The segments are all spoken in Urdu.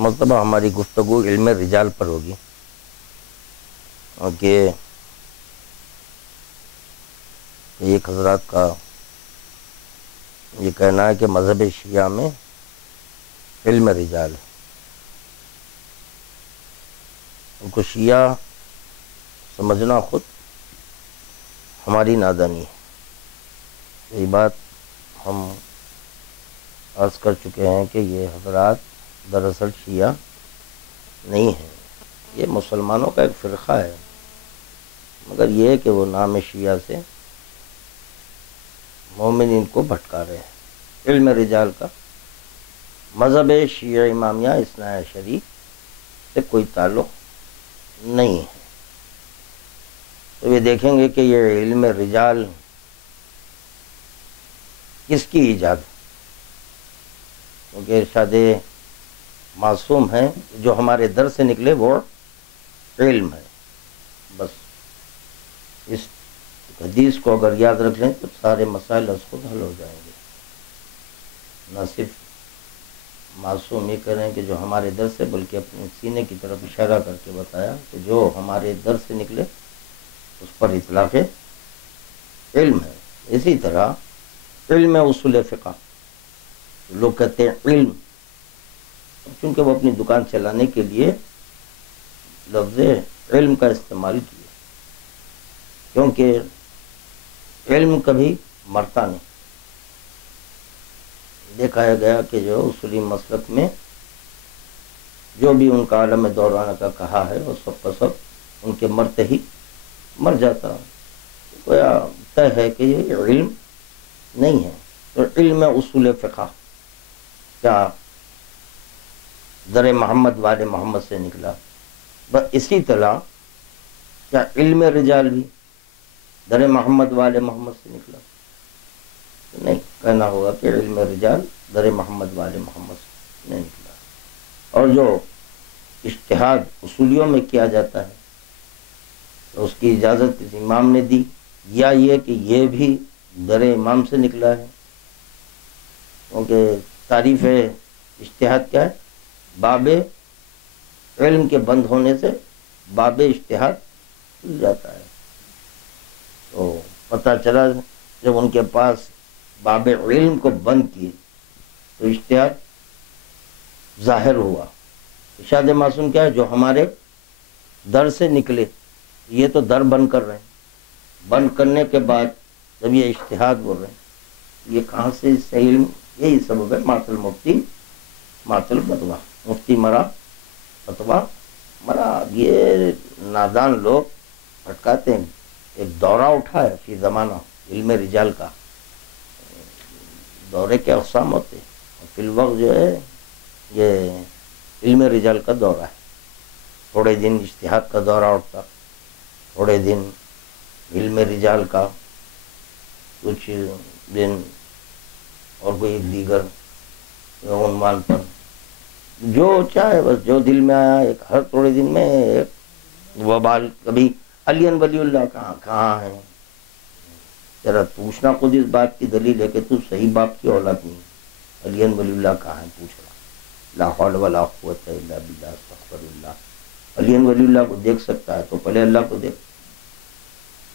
مرتبہ ہماری گفتگو علم رجال پر ہوگی، کہ ایک حضرات کا یہ کہنا ہے کہ مذہب شیعہ میں علم رجال ہے، ان کو شیعہ سمجھنا خود ہماری نادانی ہے۔ یہی بات ہم عرض کر چکے ہیں کہ یہ حضرات دراصل شیعہ نہیں ہیں، یہ مسلمانوں کا ایک فرقہ ہے، مگر یہ ہے کہ وہ نام شیعہ سے مومنین کو بھٹکا رہے ہیں۔ علم رجال کا مذہب شیعہ امامیہ اثنا عشری سے کوئی تعلق نہیں ہے۔ تو یہ دیکھیں گے کہ یہ علم رجال کس کی ایجاد ہے، کیونکہ ارشاد معصوم ہے جو ہمارے در سے نکلے وہ علم ہے۔ بس اس حدیث کو اگر یاد رکھ لیں تو سارے مسائل از خود حل ہو جائیں گے۔ نہ صرف معصوم یہ کہہ رہے ہیں کہ جو ہمارے در سے، بلکہ اپنے سینے کی طرف اشارہ کر کے بتایا کہ جو ہمارے در سے نکلے اس پر اطلاق علم ہے۔ اسی طرح علم اصول فقہ، لوگ کہتے ہیں علم، چونکہ وہ اپنی دکان چلانے کے لیے لفظ علم کا استعمال کیا، کیونکہ علم کبھی مرتا نہیں۔ دیکھا گیا کہ جو اصولی مسلک میں جو بھی ان کا عالم دورانہ کا کہا ہے وہ سب کا سب ان کے مرتے ہی مر جاتا، گویا طے ہے کہ یہ علم نہیں ہے۔ تو علم اصول فقہ کیا در محمد والے محمد سے نکلا؟ بس اسی طرح کیا علم رجال بھی در محمد والے محمد سے نکلا؟ نہیں، کہنا ہوگا کہ علم رجال در محمد والے محمد سے نہیں نکلا۔ اور جو اجتہاد اصولیوں میں کیا جاتا ہے تو اس کی اجازت اس امام نے دی، یا یہ کہ یہ بھی در امام سے نکلا ہے، کیونکہ تعریف اجتہاد کیا ہے؟ باب علم کے بند ہونے سے باب اجتہاد کھل جاتا ہے۔ تو پتہ چلا جب ان کے پاس باب علم کو بند کیے تو اجتہاد ظاہر ہوا۔ ارشاد معصوم کیا ہے؟ جو ہمارے در سے نکلے، یہ تو در بند کر رہے ہیں، بند کرنے کے بعد جب یہ اجتہاد بول رہے ہیں، یہ کہاں سے اس علم؟ یہی سبب ہے مات المفتی مات الفتویٰ، مفتی مرا فتویٰ مرا۔ یہ نادان لوگ بھٹکاتے ہیں۔ ایک دورہ اٹھا ہے فی زمانہ علم رجال کا، دورے کے اقسام ہوتے ہیں، فی الوقت جو ہے یہ علم رجال کا دورہ ہے۔ تھوڑے دن اجتہاد کا دورہ اٹھتا، تھوڑے دن علم رجال کا، کچھ دن اور کوئی دیگر عنوان پر جو چاہے، بس جو دل میں آیا، ایک ہر تھوڑے دن میں ایک وبال۔ کبھی علی ولی اللہ کہاں ہے؟ ذرا پوچھنا خود اس بات کی دلیل ہے کہ تو صحیح باپ کی اولاد نہیں، علی ولی اللہ کہاں ہے؟ پوچھ رہا، لا حول ولا قوت الا باللہ، استغفر اللہ۔ علی ولی اللہ کو دیکھ سکتا ہے تو پہلے اللہ کو دیکھ،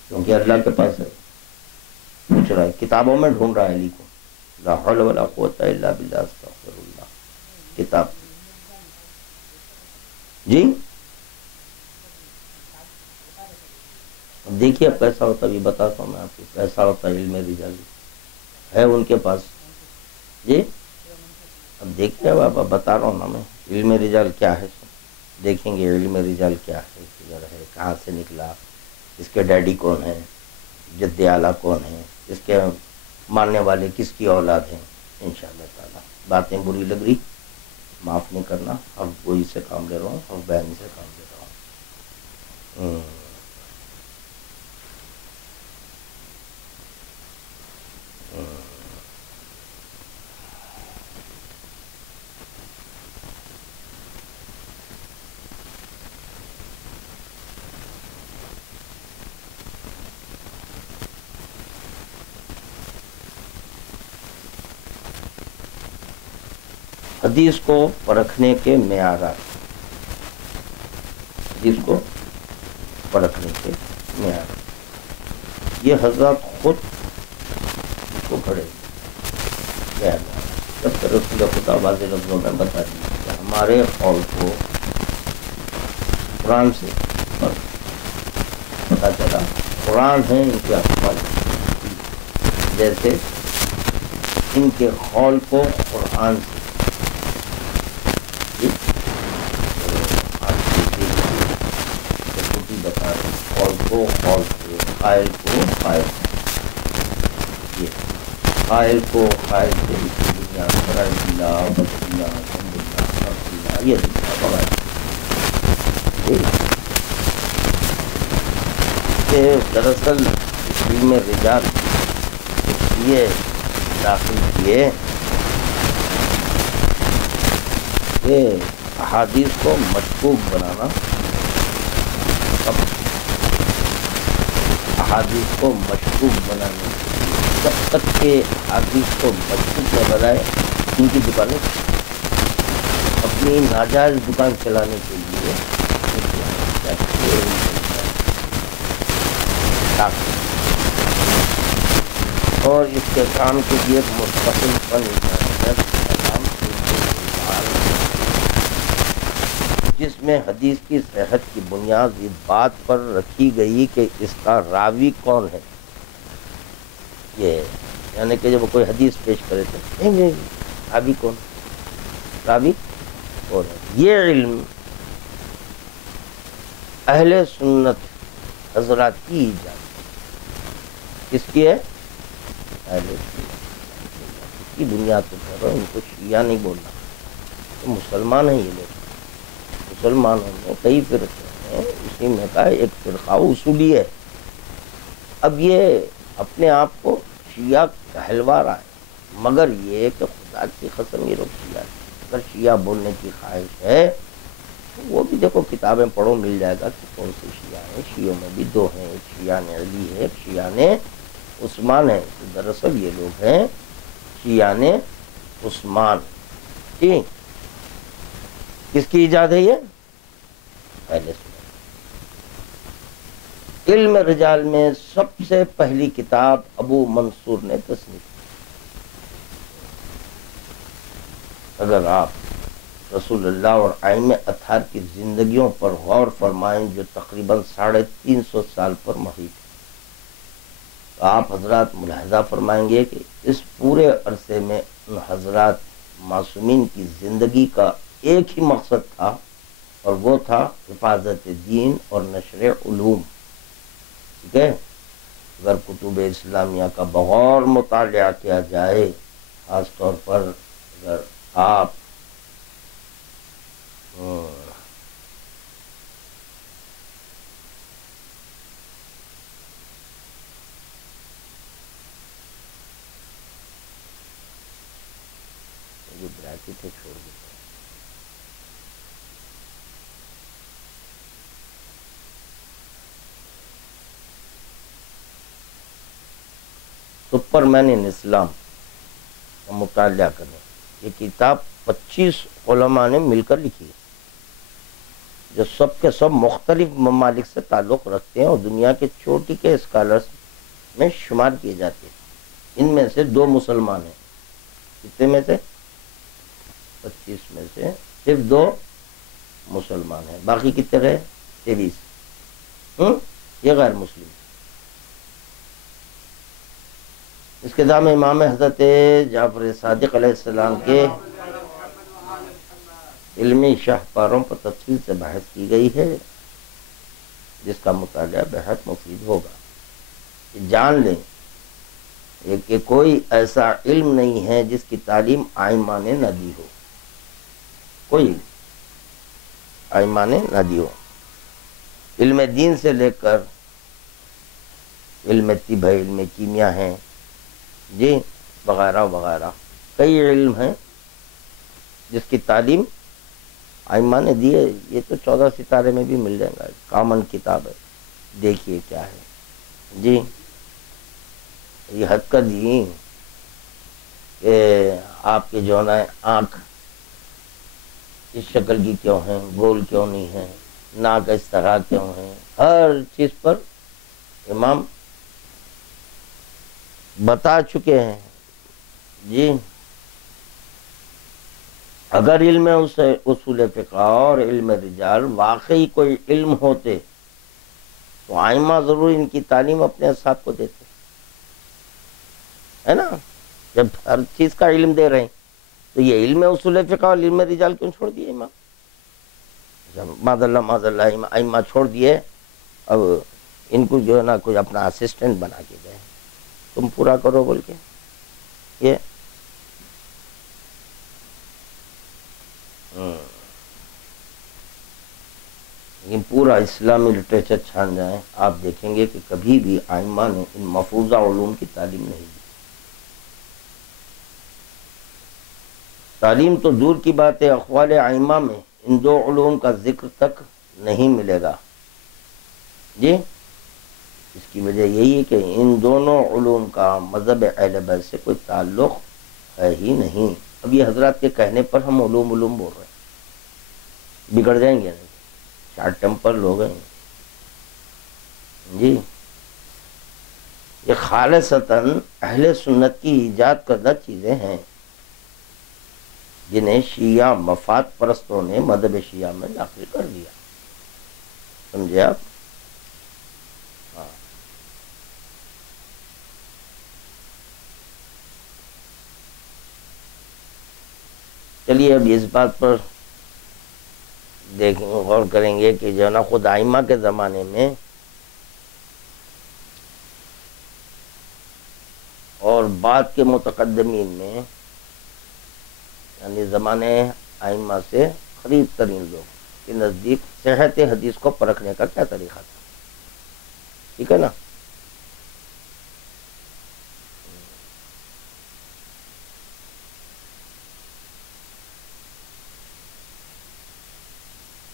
کیونکہ اللہ کے پاس ہے۔ پوچھ رہا ہے، کتابوں میں ڈھونڈ رہا ہے علی کو، لا حول ولا قوت الا باللہ، استغفر اللہ۔ کتاب جی اب دیکھیے اب کیسا ہوتا، بھی بتاتا ہوں میں آپ کو کیسا ہوتا علم رجال ہے ان کے پاس جی۔ اب دیکھیے اب بتا رہا ہوں نا میں علم رجال کیا ہے، دیکھیں گے علم رجال کیا ہے، کدھر ہے، کہاں سے نکلا، اس کے ڈیڈی کون ہیں، جد اعلیٰ کون ہیں، اس کے ماننے والے کس کی اولاد ہیں۔ انشاءاللہ تعالیٰ باتیں بری لگ رہی معاف نہیں کرنا، اب وہی سے کام لے رہا ہوں، اب بیان سے کام لے رہا ہوں۔ حدیث کو پرکھنے کے معیارات، حدیث کو پرکھنے کے معیارات، یہ حضرات خود اس کو کھڑے جب کہ رسول خدا واضح لفظوں میں بتا دیجیے کہ ہمارے قول کو قرآن سے پتا چلا، قرآن ہے ان کے اقوال، جیسے ان کے قول کو قرآن سے بتا رہے، قول کو قول سے، قائل کو قائل سے، یہ قائل کو قائل سے دنیا کرنا بدلنا الحمدللہ یہ دنیا بغیر دراصل علم رجال اس لیے داخل کیے کہ احادیث کو مشکوک بنانا، احادیث کو مشکوک بنانے، جب تک کہ احادیث کو مشکوک نہ بنائے ان کی دکانیں اپنی ناجائز دکان چلانے کے لیے اور اس کے کام کے لیے مستقل فن جس میں حدیث کی صحت کی بنیاد اس بات پر رکھی گئی کہ اس کا راوی کون ہے، یہ یعنی کہ جب کوئی حدیث پیش کرے تو نہیں راوی کون، راوی کون ہے، یہ علم اہل سنت حضرات کی ایجاد، کس کی ہے، اہل سنت کی بنیاد پر، ان کو شیعہ نہیں بولنا، تو مسلمان ہیں یہ لوگ، مسلمانوں میں کئی فرقے ہیں، اسی میں کا ایک فرقہ اصولی ہے، اب یہ اپنے آپ کو شیعہ کہلوا رہا ہے، مگر یہ کہ خدا کی قسم یہ لوگ شیعہ ہیں، اگر شیعہ بولنے کی خواہش ہے تو وہ بھی دیکھو کتابیں پڑھو مل جائے گا کہ کون سے شیعہ ہیں، شیعوں میں بھی دو ہیں، ایک شیعہ نے علی ہے، ایک شیعہ نے عثمان ہے، تو دراصل یہ لوگ ہیں شیعہ نے عثمان، ٹھیک، کس کی ایجاد ہے یہ، اہل سنت۔ علم رجال میں سب سے پہلی کتاب ابو منصور نے تصنیف کی۔ اگر آپ رسول اللہ اور ائمہ اطہار کی زندگیوں پر غور فرمائیں جو تقریباً 350 سال پر محیط ہے، تو آپ حضرات ملاحظہ فرمائیں گے کہ اس پورے عرصے میں ان حضرات معصومین کی زندگی کا ایک ہی مقصد تھا، اور وہ تھا حفاظت دین اور نشر علوم، ٹھیک ہے۔ اگر کتب اسلامیہ کا بغور مطالعہ کیا جائے، خاص طور پر اگر آپ جو بریکٹ ہے چھوڑ دیتے ہیں، سپرمین ان اسلام کا مطالعہ کریں، یہ کتاب 25 علماء نے مل کر لکھی ہے، جو سب کے سب مختلف ممالک سے تعلق رکھتے ہیں اور دنیا کے چوٹی کے اسکالرز میں شمار کیے جاتے ہیں۔ ان میں سے 2 مسلمان ہیں، کتنے میں سے 25 میں سے صرف 2 مسلمان ہیں، باقی کتنے رہے 23، یہ غیر مسلم۔ اس کے دام امام حضرت جعفر صادق علیہ السلام کے علمی شاہکاروں پر تفصیل سے بحث کی گئی ہے، جس کا مطالعہ بہت مفید ہوگا۔ جان لیں کہ کوئی ایسا علم نہیں ہے جس کی تعلیم ائمہ نے نہ دی ہو، کوئی ائمہ نے نہ دی ہو، علم دین سے لے کر علم طب ہے، علم کیمیا ہے، جی وغیرہ وغیرہ، کئی علم ہیں جس کی تعلیم ائمہ نے دی ہے۔ یہ تو 14 ستارے میں بھی مل جائے گا، کامن کتاب ہے، دیکھیے کیا ہے جی۔ یہ حد کر دی کہ آپ کے جو ہے آنکھ اس شکل کی کیوں ہیں، گول کیوں نہیں ہے، ناک اس طرح کیوں ہے، ہر چیز پر امام بتا چکے ہیں جی۔ اگر علم اصول فقہ اور علم رجال واقعی کوئی علم ہوتے تو آئمہ ضرور ان کی تعلیم اپنے اصحاب کو دیتے، ہے نا؟ جب ہر چیز کا علم دے رہے ہیں تو یہ علم اصول فقہ اور علم رجال کیوں چھوڑ دیے امام؟ معاذ اللہ ائمہ چھوڑ دیے، اب ان کو جو ہے نا کوئی اپنا اسسٹنٹ بنا کے گئے، تم پورا کرو بول کے۔ یہ لیکن پورا اسلامی لٹریچر چھان جائیں، آپ دیکھیں گے کہ کبھی بھی ائمہ نے ان محفوظہ علوم کی تعلیم نہیں دی۔ تعلیم تو دور کی بات ہے، اقوال ائمہ میں ان دو علوم کا ذکر تک نہیں ملے گا جی۔ اس کی وجہ یہی ہے کہ ان دونوں علوم کا مذہب اہل بیت سے کوئی تعلق ہے ہی نہیں۔ اب یہ حضرات کے کہنے پر ہم علوم بول رہے ہیں، بگڑ جائیں گے نہیں، شارٹ ٹیمپر لوگ ہیں جی۔ یہ خالصتاً اہل سنت کی ایجاد کردہ چیزیں ہیں جنہیں شیعہ مفاد پرستوں نے مذہب شیعہ میں داخل کر دیا، سمجھے آپ؟ ہاں۔ چلیے اب اس بات پر دیکھیں، غور کریں گے کہ جو ہے نا خود ائمہ کے زمانے میں اور بعد کے متقدمین میں، یعنی زمانے ائمہ سے قریب ترین لوگ کے نزدیک صحت حدیث کو پرکھنے کا کیا طریقہ تھا، ٹھیک ہے نا؟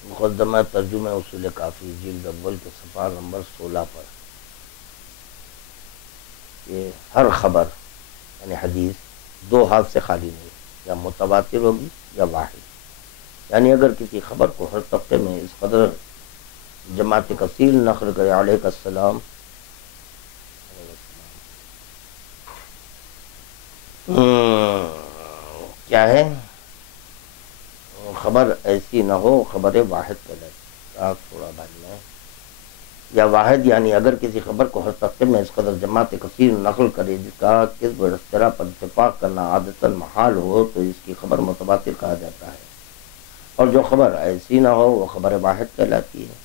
مقدمہ ترجمہ اصول کافی جلد اول کے صفحہ نمبر 16 پر، کہ ہر خبر یعنی حدیث دو ہاتھ سے خالی نہیں، یا متواتر ہوگی یا واحد، یعنی اگر کسی خبر کو ہر طبقے میں اس قدر جماعت کثیر نقل کرے علیہ السلام، کیا ہے خبر ایسی نہ ہو خبر واحد کہلاتی، تھوڑا بھائی میں، یا واحد یعنی اگر کسی خبر کو ہر طبقے میں اس قدر جماعت کثیر نقل کرے جس کا کذب اور اختراع پر اتفاق کرنا عادتاً محال ہو تو اس کی خبر متواتر کہا جاتا ہے، اور جو خبر ایسی نہ ہو وہ خبر واحد کہلاتی ہے۔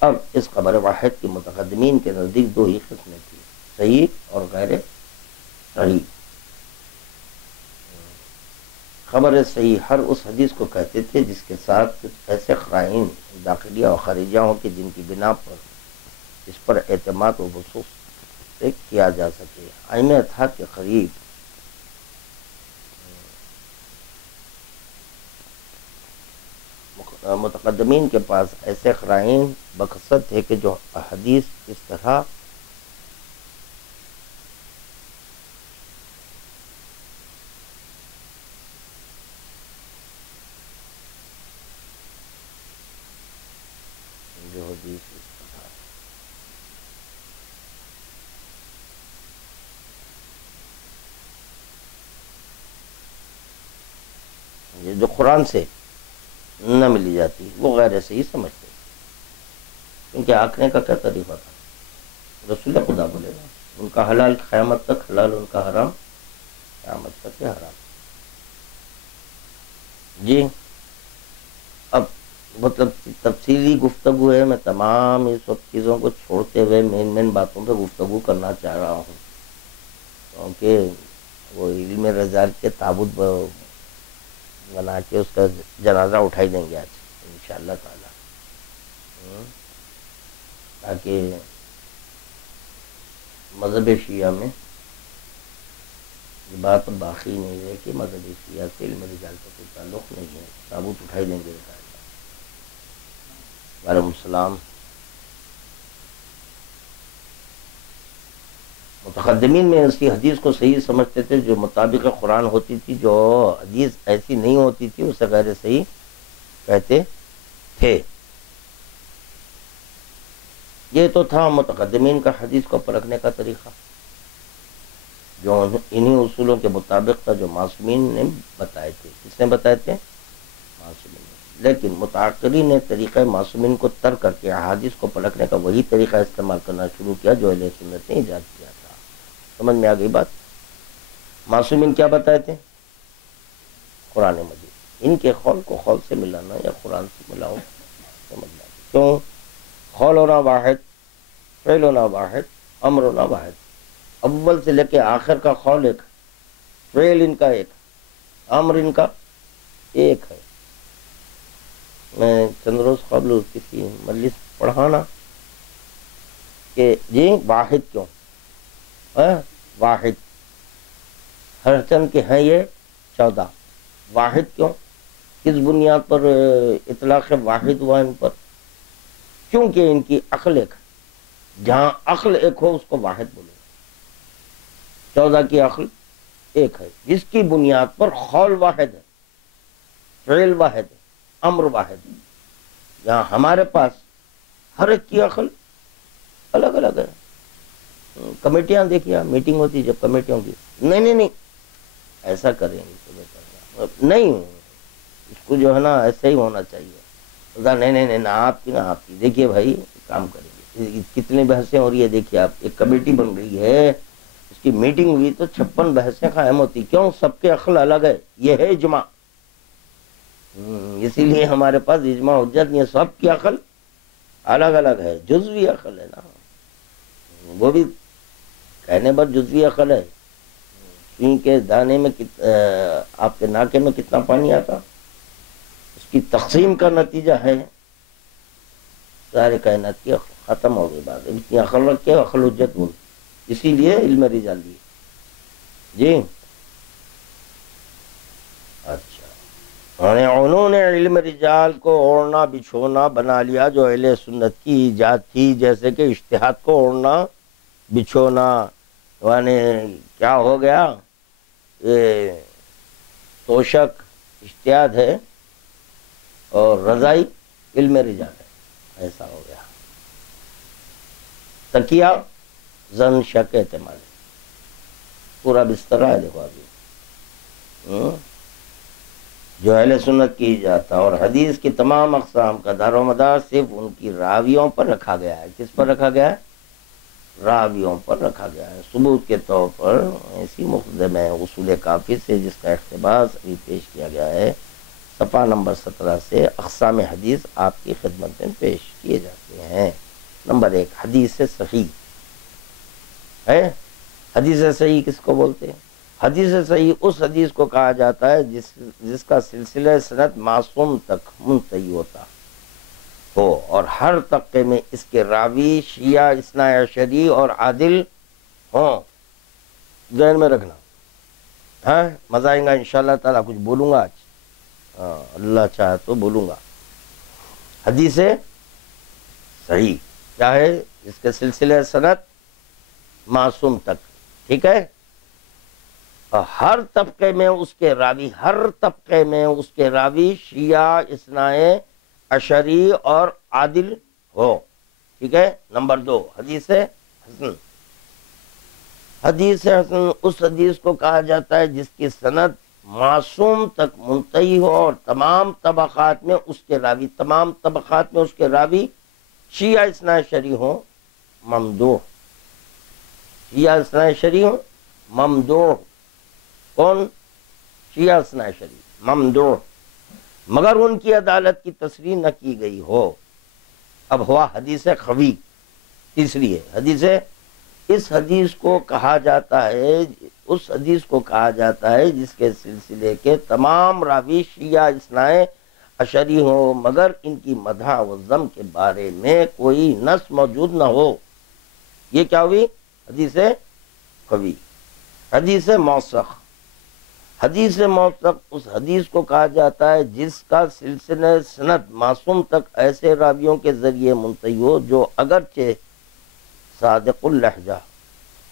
اب اس خبر واحد کی متقدمین کے نزدیک دو ہی قسمیں تھیں، صحیح اور غیر صحیح۔ خبر صحیح ہر اس حدیث کو کہتے تھے جس کے ساتھ کچھ ایسے قرائن داخلیہ اور خارجیہ ہوں کہ جن کی بنا پر اس پر اعتماد و وثوق سے کیا جا سکے۔ ائمہ اتحاد کے قریب متقدمین کے پاس ایسے قرائن بکثرت تھے کہ جو حدیث اس طرح جو قرآن سے نہ ملی جاتی وہ غیر صحیح سمجھتے، کیونکہ آنکھنے کا کیا طریقہ تھا؟ رسول خدا بولے گا ان کا حلال قیامت تک حلال، ان کا حرام قیامت تک کیا حرام جی۔ اب مطلب تفصیلی گفتگو ہے، میں تمام یہ سب چیزوں کو چھوڑتے ہوئے مین باتوں پہ گفتگو کرنا چاہ رہا ہوں، کیونکہ وہ علم رجال کے تابوت بنا کے اس کا جنازہ اٹھائی دیں گے آج انشاءاللہ تعالی، تاکہ مذہب شیعہ میں یہ بات باقی نہیں ہے کہ مذہب شیعہ سے علم رجال کا کوئی تعلق نہیں ہے، تابوت اٹھائی دیں گے۔ وعلیکم السلام۔ متقدمین میں اسی حدیث کو صحیح سمجھتے تھے جو مطابق قرآن ہوتی تھی، جو حدیث ایسی نہیں ہوتی تھی اسے غیر صحیح کہتے تھے۔ یہ تو تھا متقدمین کا حدیث کو پرکھنے کا طریقہ، جو انہی اصولوں کے مطابق تھا جو معصومین نے بتائے تھے۔ کس نے بتائے تھے؟ معصومین نے۔ لیکن متأخرین نے طریقہ معصومین کو ترک کر کے احادیث کو پرکھنے کا وہی طریقہ استعمال کرنا شروع کیا جو اہل سنت نے ایجاد کیا تھا۔ سمجھ میں آ گئی بات؟ معصومین کیا بتائے تھے؟ قرآن مجید۔ ان کے قول کو قول سے ملانا یا قرآن سے ملاؤ، سمجھنا کیوں؟ قول ہونا واحد، فعل ہونا واحد، امر ہونا واحد۔ اول سے لے کے آخر کا قول ایک، فعل ان کا ایک، امر ان کا ایک ہے۔ میں چند روز قبل کسی مجلس پڑھانا کہ جی واحد کیوں؟ واحد ہر چند کے ہیں یہ 14، واحد کیوں؟ کس بنیاد پر اطلاق واحد ہوا ان پر؟ کیونکہ ان کی عقل ایک ہے، جہاں عقل ایک ہو اس کو واحد بولے۔ 14 کی عقل ایک ہے، جس کی بنیاد پر قول واحد ہے، فعل واحد ہے، امر واحد ہے۔ جہاں ہمارے پاس ہر ایک کی عقل الگ الگ ہے۔ کمیٹیاں دیکھیے، میٹنگ ہوتی جب کمیٹیوں کی، نہیں ایسا کریں گے، نہیں اس کو جو ہے نا ایسا ہی ہونا چاہیے، نہیں آپ کی دیکھیے بھائی کام کریں گے۔ کتنی بحثیں ہو رہی ہے دیکھیے آپ، ایک کمیٹی بن گئی ہے، اس کی میٹنگ ہوئی تو 56 بحثیں قائم ہوتی، کیوں؟ سب کے عقل الگ ہے، یہ ہے اجماع۔ اسی لیے ہمارے پاس اجماع حجت نہیں ہے، سب کی عقل الگ الگ ہے، جزوی عقل ہے نا، وہ بھی کہنے پر جزوی عقل ہے۔ کیونکہ دانے میں آپ کے ناکے میں کتنا پانی آتا، اس کی تقسیم کا نتیجہ ہے سارے کائنات کی عقل۔ ختم ہو گئی بات، اتنی عقل رکھ کے عقل حجت بول، اسی لیے علم رجال دی جی۔ اچھا، انہوں نے علم رجال کو اوڑھنا بچھونا بنا لیا جو اہل سنت کی ایجاد تھی، جیسے کہ اجتہاد کو اوڑھنا بچھونا، یعنی کیا ہو گیا؟ یہ توشک اجتہاد ہے اور رضائی علم رجال ہے، ایسا ہو گیا۔ تکیہ زن شک احتمال ہے، پورا بستر ہے دیکھو ابھی، جو اہل سنت کی ایجاد تھا، اور حدیث کی تمام اقسام کا دار و مدار صرف ان کی راویوں پر رکھا گیا ہے۔ کس پر رکھا گیا ہے؟ راویوں پر رکھا گیا ہے۔ ثبوت کے طور پر اسی مقدمہ اصول کافی سے جس کا اقتباس ابھی پیش کیا گیا ہے، صفحہ نمبر 17 سے اقسام حدیث آپ کی خدمت میں پیش کیے جاتے ہیں۔ نمبر 1، حدیث صحیح ہے۔ حدیث صحیح کس کو بولتے ہیں؟ حدیث صحیح اس حدیث کو کہا جاتا ہے جس کا سلسلہ سند معصوم تک منتہی ہوتا ہو، اور ہر طبقے میں اس کے راوی شیعہ اثنا عشری اور عادل ہوں۔ ذہن میں رکھنا، ہاں مزہ آئے گا انشاءاللہ تعالیٰ، کچھ بولوں گا آج، اللہ چاہے تو بولوں گا۔ حدیث صحیح کیا ہے؟ اس کے سلسلہ سند معصوم تک، ٹھیک ہے، ہر طبقے میں اس کے راوی، ہر طبقے میں اس کے راوی شیعہ اثنا عشری اور عادل ہو، ٹھیک ہے۔ نمبر 2، حدیث حسن۔ حدیث حسن اس حدیث کو کہا جاتا ہے جس کی سند معصوم تک منتہی ہو اور تمام طبقات میں اس کے راوی شیعہ اثنا عشری ہوں، ممدوح، شیعہ اثنا عشری ہوں، ممدوح۔ کون؟ شیعہ اثنا عشری، ممدوح، مگر ان کی عدالت کی تصریح نہ کی گئی ہو۔ اب ہوا حدیث قوی، تیسری ہے حدیث۔ اس حدیث کو کہا جاتا ہے، اس حدیث کو کہا جاتا ہے جس کے سلسلے کے تمام راوی شیعہ اثنا عشری ہوں، مگر ان کی مدح و ذم کے بارے میں کوئی نص موجود نہ ہو۔ یہ کیا ہوئی؟ حدیث قوی۔ حدیث موثق، حدیث موثق اس حدیث کو کہا جاتا ہے جس کا سلسلہ سند معصوم تک ایسے راویوں کے ذریعے منتہی ہو جو اگرچہ صادق اللہجہ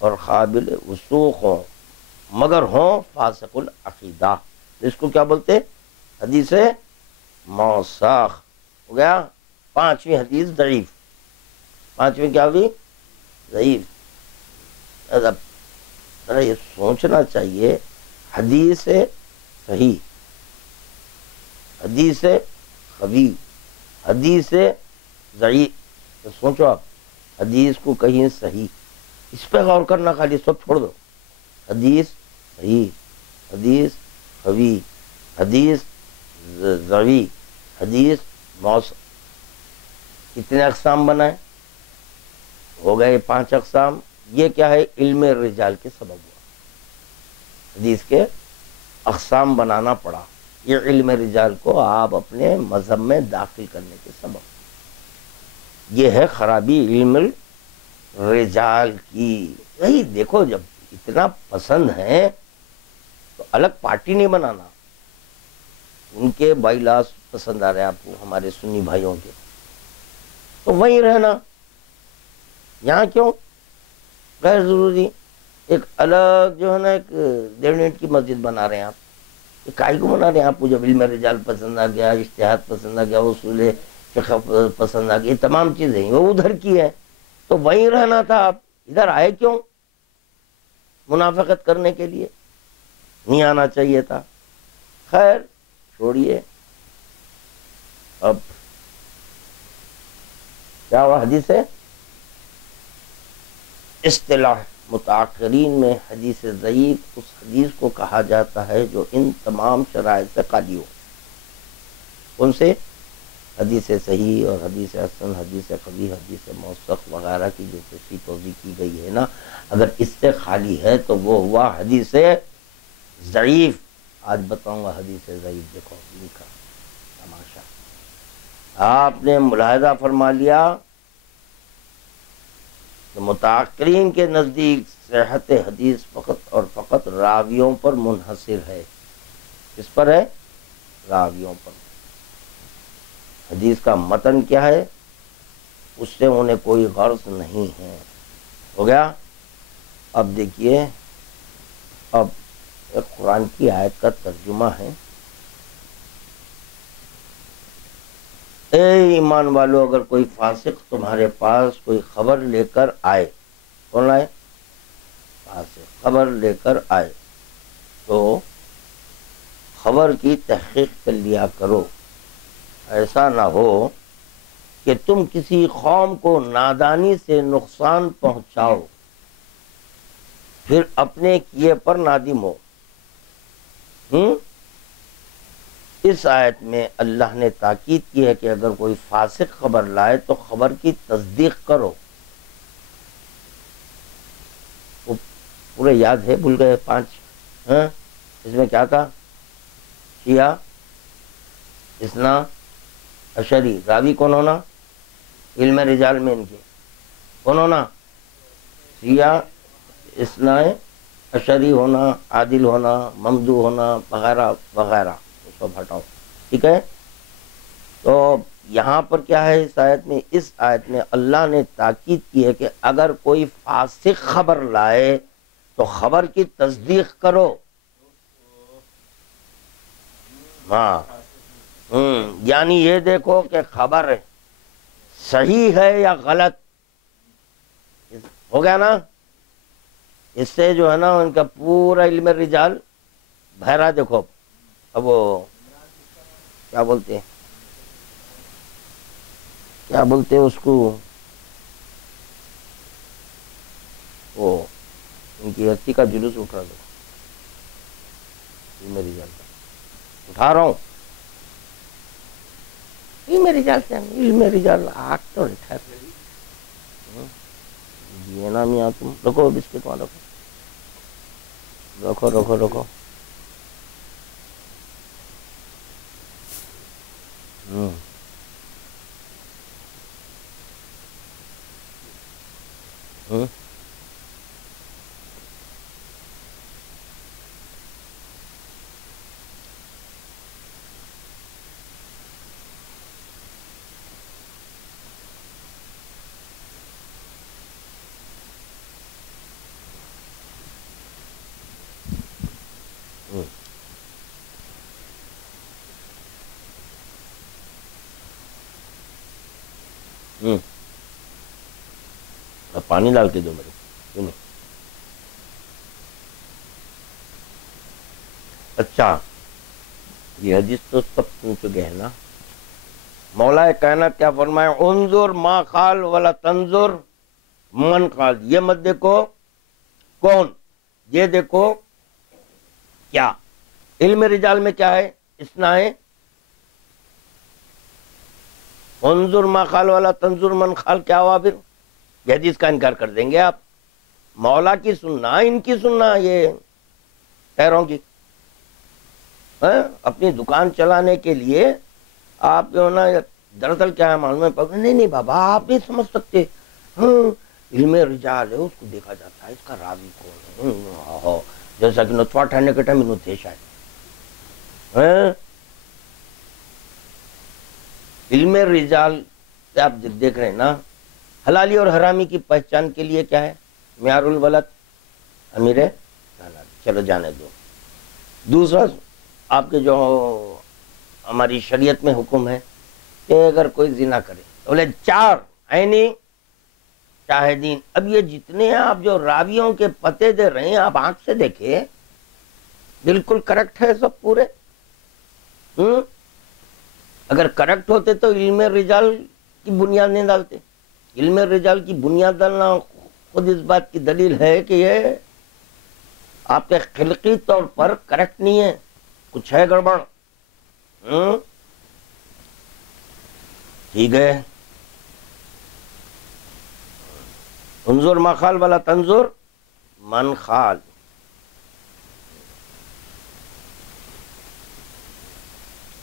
اور قابل وثوق ہوں، مگر ہوں فاسق العقیدہ۔ اس کو کیا بولتے؟ حدیث موثق ہو گیا. پانچویں حدیث ضعیف. پانچویں کیا ہوئی؟ ضعیف. اب ذرا یہ سوچنا چاہیے، حدیث صحیح، حدیث قوی، حدیث ضعیف. تو سوچو آپ، حدیث کو کہیں صحیح، اس پہ غور کرنا، خالی سب چھوڑ دو. حدیث صحیح، حدیث قوی، حدیث ضعیف، حدیث موثق. کتنے اقسام بنائے؟ ہو گئے 5 اقسام. یہ کیا ہے؟ علم رجال کے سبب ہوا. حدیث کے اقسام بنانا پڑا. یہ علم رجال کو آپ اپنے مذہب میں داخل کرنے کے سبب. یہ ہے خرابی علم رجال کی. یہی دیکھو، جب اتنا پسند ہے تو الگ پارٹی نہیں بنانا. ان کے بائی لاس پسند آ رہے ہیں آپ کو، ہمارے سنی بھائیوں کے، تو وہیں رہنا. یہاں کیوں غیر ضروری ایک الگ جو ہے نا ایک 1.5 منٹ کی مسجد بنا رہے ہیں آپ؟ یہ کائی کو بنا رہے ہیں آپ کو؟ جب علم رجال پسند آ گیا، اجتہاد پسند آ گیا، اصول فقہ پسند آ گئی، تمام چیزیں وہ ادھر کی ہے، تو وہیں رہنا تھا. آپ ادھر آئے کیوں؟ منافقت کرنے کے لیے نہیں آنا چاہیے تھا. خیر چھوڑیے. اب کیا ہوا؟ حدیث ہے اصطلاح متاخرین میں حدیث ضعیف اس حدیث کو کہا جاتا ہے جو ان تمام شرائط سے خالی ہو. کون سے؟ حدیث صحیح اور حدیث حسن، حدیث قوی، حدیث موثق وغیرہ کی جو تشریح توضیح کی گئی ہے نا، اگر اس سے خالی ہے تو وہ ہوا حدیث ضعیف. آج بتاؤں گا حدیث ضعیف. دیکھو لکھا تماشا. آپ نے ملاحظہ فرما لیا کہ متأخرین کے نزدیک صحت حدیث فقط اور فقط راویوں پر منحصر ہے. کس پر ہے؟ راویوں پر. حدیث کا متن کیا ہے اس سے انہیں کوئی غرض نہیں ہے. ہو گیا. اب دیکھیے، اب ایک قرآن کی آیت کا ترجمہ ہے. اے ایمان والو، اگر کوئی فاسق تمہارے پاس کوئی خبر لے کر آئے، کون آئے؟ فاسق خبر لے کر آئے، تو خبر کی تحقیق کر لیا کرو. ایسا نہ ہو کہ تم کسی قوم کو نادانی سے نقصان پہنچاؤ، پھر اپنے کیے پر نادم ہو. اس آیت میں اللہ نے تاکید کی ہے کہ اگر کوئی فاسق خبر لائے تو خبر کی تصدیق کرو. وہ پورے یاد ہے؟ بھول گئے 5. اس میں کیا تھا؟ شیعہ، اثنا عشری. راوی کون ہونا؟ علم رجال میں ان کے کون ہونا؟ شیعہ، اثنا عشری ہونا، عادل ہونا، ممدوح ہونا، وغیرہ وغیرہ. اس کو ہٹاؤ. ٹھیک ہے. تو یہاں پر کیا ہے اس آیت میں؟ اس آیت میں اللہ نے تاکید کی ہے کہ اگر کوئی فاسق خبر لائے تو خبر کی تصدیق کرو. ہاں، یعنی یہ دیکھو کہ خبر صحیح ہے یا غلط. ہو گیا نا؟ اس سے جو ہے نا ان کا پورا علم رجال بہرا. دیکھو اب وہ کیا بولتے ہیں، کیا بولتے ہیں اس کو، وہ ان کی ہستی کا جلوس اٹھ رہا. دیکھو علم رجال کا اٹھا رہا ہوں. علم رجال سے علم رجال آگ تو یہ نا میاں تم رکھو بسکٹ وہاں رکھو، رکھو رکھو رکھو. اب پانی ڈال کے دو میرے کو. اچھا یہ حدیث تو سب سن چکے ہیں نا. مولا کائنات کیا فرمائے؟ انظر ما قال ولا تنظر من قال. یہ مت دیکھو کون، یہ دیکھو کیا. علم رجال میں کیا ہے؟ اسنا ہے انظر ما قال ولا تنظر من قال. کیا ہوا پھر؟ یہ حدیث کا انکار کر دیں گے آپ. مولا کی سننا، ان کی سننا، یہ خیروں کی. اپنی دکان چلانے کے لیے آپ جو نا دراصل کیا ہے معلوم ہے؟ نہیں بابا آپ نہیں سمجھ سکتے. علم رجال ہے، اس کو دیکھا جاتا ہے اس کا راوی کون ہے. جیسا کہ نطفہ ٹھہرنے کے ٹائم تھے شاید. علم رجال سے آپ دیکھ رہے ہیں نا. حلالی اور حرامی کی پہچان کے لیے کیا ہے؟ معیار الولد امیر حلال. چلو جانے دو. دوسرا آپ کے جو ہماری شریعت میں حکم ہے کہ اگر کوئی زنا کرے تو بولے 4 عینی شاہدین. اب یہ جتنے ہیں آپ جو راویوں کے پتے دے رہے ہیں آپ آنکھ سے دیکھیں، بالکل کریکٹ ہے سب پورے. اگر کریکٹ ہوتے تو علم رجال کی بنیاد نہیں ڈالتے. علم رجال کی بنیاد ڈالنا خود اس بات کی دلیل ہے کہ یہ آپ کے خلقی طور پر کریکٹ نہیں ہے، کچھ ہے گڑبڑ. ٹھیک ہے. انظر ما قال ولا تنظر من قال.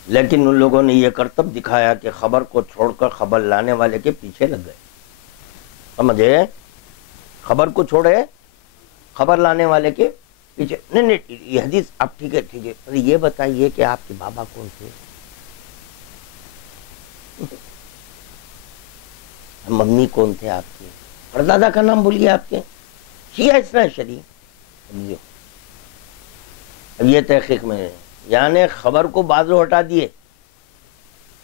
لیکن ان لوگوں نے یہ کرتب دکھایا کہ خبر کو چھوڑ کر خبر لانے والے کے پیچھے لگ گئے. سمجھے؟ خبر کو چھوڑے خبر لانے والے کے پیچھے. نہیں یہ حدیث آپ ٹھیک ہے. یہ بتائیے کہ آپ کے بابا کون تھے؟ ممی کون تھے آپ کے؟ پردادا کا نام بولیے آپ کے. شیعہ اسنا شریع. اب یہ تحقیق میں ہے، یعنی خبر کو بازو ہٹا دیے.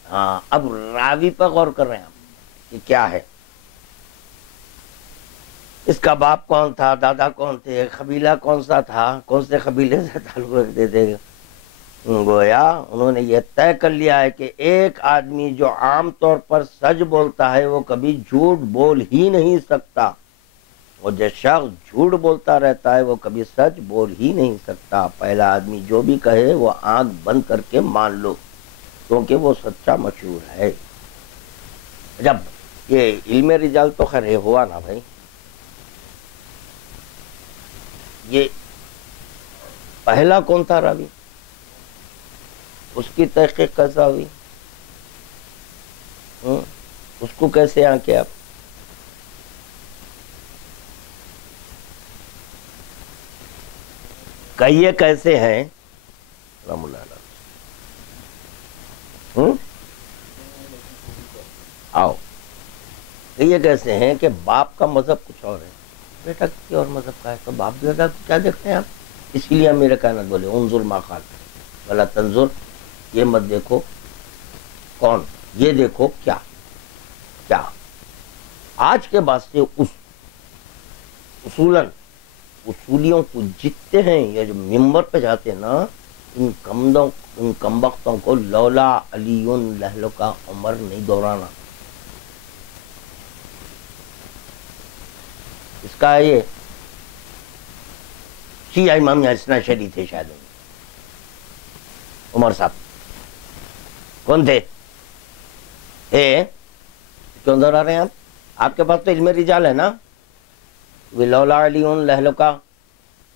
ہاں اب راوی پر غور کر رہے ہیں آپ کہ کیا ہے، اس کا باپ کون تھا، دادا کون تھے، قبیلہ کون سا تھا، کون سے قبیلے سے تعلق رکھتے تھے. گویا انہوں نے یہ طے کر لیا ہے کہ ایک آدمی جو عام طور پر سچ بولتا ہے وہ کبھی جھوٹ بول ہی نہیں سکتا، اور جو شخص جھوٹ بولتا رہتا ہے وہ کبھی سچ بول ہی نہیں سکتا. پہلا آدمی جو بھی کہے وہ آنکھ بند کر کے مان لو، کیونکہ وہ سچا مشہور ہے. جب یہ علم رجال تو خیر یہ ہوا نا بھائی، یہ پہلا کون تھا راوی، اس کی تحقیق کیسا ہوئی، اس کو کیسے آنکھیں آپ. کہیے کیسے ہیں رحم اللہ علیہ. آؤ کہیے کیسے ہیں کہ باپ کا مذہب کچھ اور ہے، بیٹا کسی اور مذہب کا ہے، تو باپ بیٹا کیا دیکھتے ہیں آپ. اس لیے ہم میرے کائنات بولے انظر ما قال ولا تنظر. یہ مت دیکھو کون، یہ دیکھو کیا. کیا آج کے بعد سے اصولاً اصولیوں کو جتتے ہیں یہ جو ممبر پہ جاتے ہیں نا، ان کمبختوں کو لولا علی لہلو کا عمر نہیں دہرانا. اس کا یہ شیعہ امام اسنا شریع تھے شاید عمر صاحب. کون تھے؟ کیوں دہرا رہے ہیں آپ کے پاس تو علم رجال ہے نا. لولا علی لہلو کا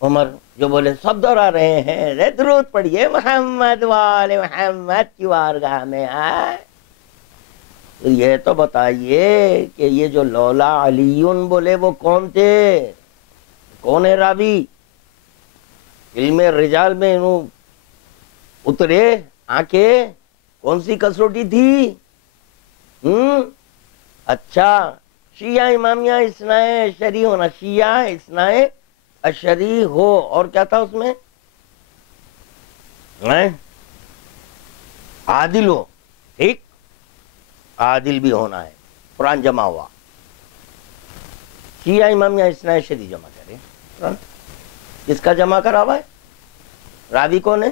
عمر جو بولے سب دہرا رہے ہیں. درود پڑھیے محمد والے محمد کی بارگاہ میں. یہ تو بتائیے کہ یہ جو لولا علی بولے وہ کون تھے، کون ہے راوی؟ علم رجال میں انہوں اترے آنکھیں کون سی کسوٹی تھی؟ اچھا شیعہ امامیہ اثنائے عشری ہونا، شیعہ اثنائے عشری ہو، اور کیا تھا اس میں؟ عادل ہو. ٹھیک، عادل بھی ہونا ہے. قرآن جمع ہوا، شیعہ امامیہ اثنا عشری جمع کرے قرآن، کس کا جمع کرا ہوا ہے؟ راوی کون ہے؟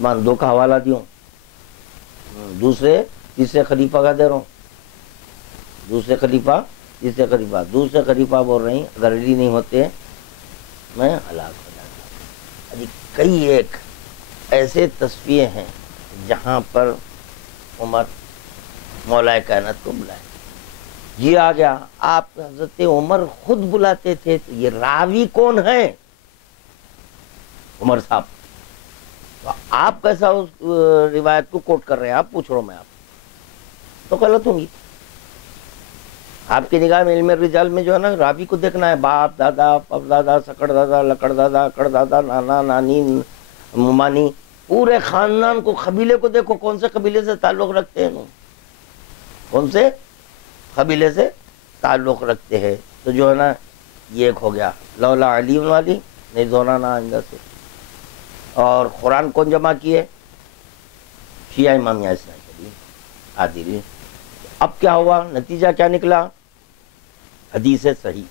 مان دو کا حوالہ دیوں، دوسرے تیسرے خلیفہ کا دے رہا ہوں، دوسرے خلیفہ بول رہی اگر علی نہیں ہوتے میں ہلاک ہو جاتا۔ ابھی کئی ایک ایسے تصفیے ہیں جہاں پر عمر مولا کائنات کو بلائے، یہ آ گیا، آپ حضرت عمر خود بلاتے تھے، تو یہ راوی کون ہے؟ عمر صاحب۔ تو آپ کیسا اس روایت کو کوٹ کر رہے ہیں؟ آپ پوچھ رہا ہوں میں، آپ تو غلط ہوں گی۔ آپ کی نگاہ میں علم رجال میں جو ہے نا راوی کو دیکھنا ہے، باپ دادا پپ دادا سکڑ دادا لکڑ دادا اکڑ دادا نانا نانی ممانی، پورے خاندان کو، قبیلے کو دیکھو کون سے قبیلے سے تعلق رکھتے ہیں، کون سے قبیلے سے تعلق رکھتے ہیں۔ تو جو ہے نا یہ ایک ہو گیا لولا علی والی، نہیں دہرانا آئندہ سے۔ اور قرآن کون جمع کیے؟ شیعہ امامیہ اثنا عشری عادل۔ اب کیا ہوا؟ نتیجہ کیا نکلا؟ حدیث صحیح۔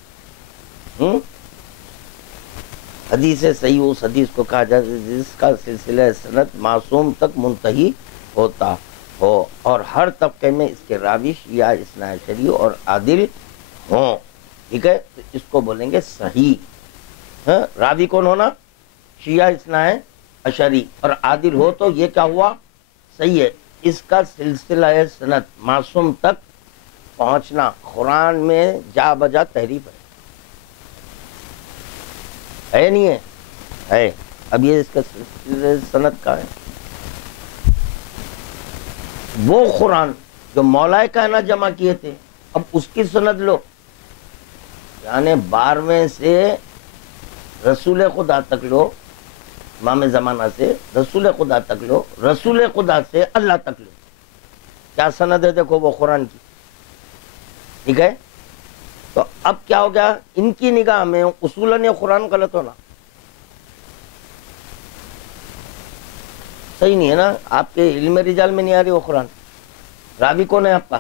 حدیث صحیح اس حدیث کو کہا جاتا ہے جس کا سلسلہ سند معصوم تک منتہی ہوتا ہو اور ہر طبقے میں اس کے راوی شیعہ اثنا عشری اور عادل ہوں، ٹھیک ہے؟ تو اس کو بولیں گے صحیح۔ راوی کون ہونا؟ شیعہ اثنا عشری اور عادل ہو تو یہ کیا ہوا؟ صحیح ہے۔ اس کا سلسلہ سند معصوم تک پہنچنا قرآن میں جا بجا تحریف ہے نہیں ہے؟ ہے۔ اب یہ اس کا سلسلہ سند کا ہے، وہ قرآن جو مولا کائنات جمع کیے تھے، اب اس کی سند لو، یعنی 12ویں سے رسول خدا تک لو، امام زمانہ سے رسول خدا تک لو، رسول خدا سے اللہ تک لو، کیا سند ہے دیکھو وہ قرآن کی، ٹھیک ہے؟ تو اب کیا ہو گیا؟ ان کی نگاہ میں اصولاً یہ قرآن غلط ہونا صحیح نہیں ہے نا؟ آپ کے علم رجال میں نہیں آ رہی وہ قرآن۔ راوی کون ہے آپ کا؟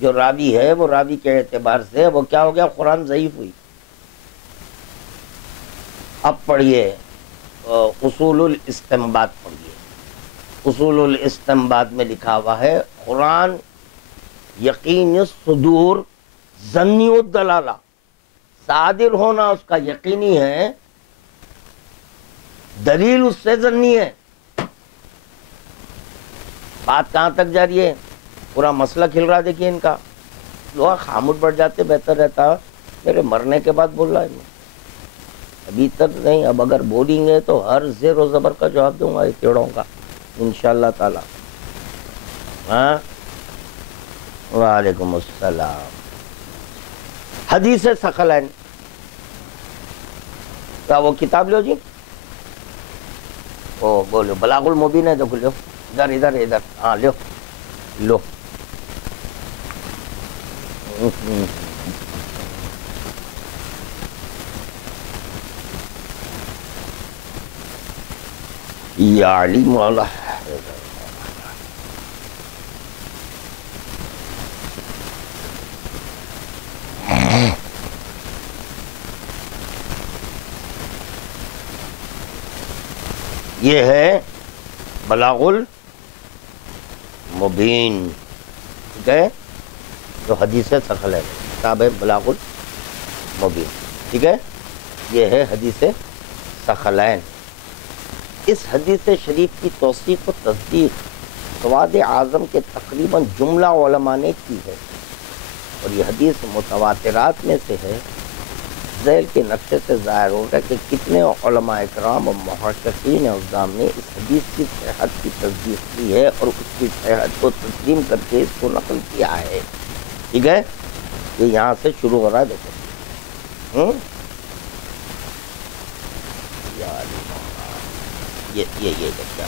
جو راوی ہے وہ راوی کے اعتبار سے وہ کیا ہو گیا؟ قرآن ضعیف ہوئی۔ اب پڑھیے اصول الاستنباط پڑھیے، اصول الاستنباط میں لکھا ہوا ہے قرآن یقین صدور ظنی الدلالہ، صادر ہونا اس کا یقینی ہے، دلیل اس سے ظنی ہے۔ بات کہاں تک جا رہی ہے؟ پورا مسئلہ کھل رہا، دیکھیے ان کا، لوگ خاموش بیٹھ جاتے، بہتر رہتا میرے مرنے کے بعد بول رہا ہے، میں ابھی تک نہیں، اب اگر بولیں گے تو ہر زیر و زبر کا جواب دوں گا، یہ ٹیڑوں کا انشاءاللہ تعالی۔ ہاں، وعلیکم السلام۔ حدیث ثقلین کیا وہ کتاب لو جی، او بولو بلاغ المبین ہے، دیکھو لو، ادھر ہاں لو لو۔ یا علی مولا یہ ہے بلاغ المبین، ٹھیک ہے؟ جو حدیث ثقل ہے، کتاب ہے بلاغ المبین، ٹھیک ہے؟ یہ ہے حدیث ثقلین۔ اس حدیث شریف کی توثیق و تصدیق سواد اعظم کے تقریباً جملہ علماء نے کی ہے، اور یہ حدیث متواترات میں سے ہے۔ ذیل کے نقشے سے ظاہر ہوگا کہ کتنے علماء اکرام اور محققین اعظام نے اس حدیث کی صحت کی تصدیق کی ہے اور اس کی صحت کو تسلیم کر کے اس کو نقل کیا ہے، ٹھیک ہے؟ یہ یہاں سے شروع ہو رہا ہے، دیکھو یہ دیکھا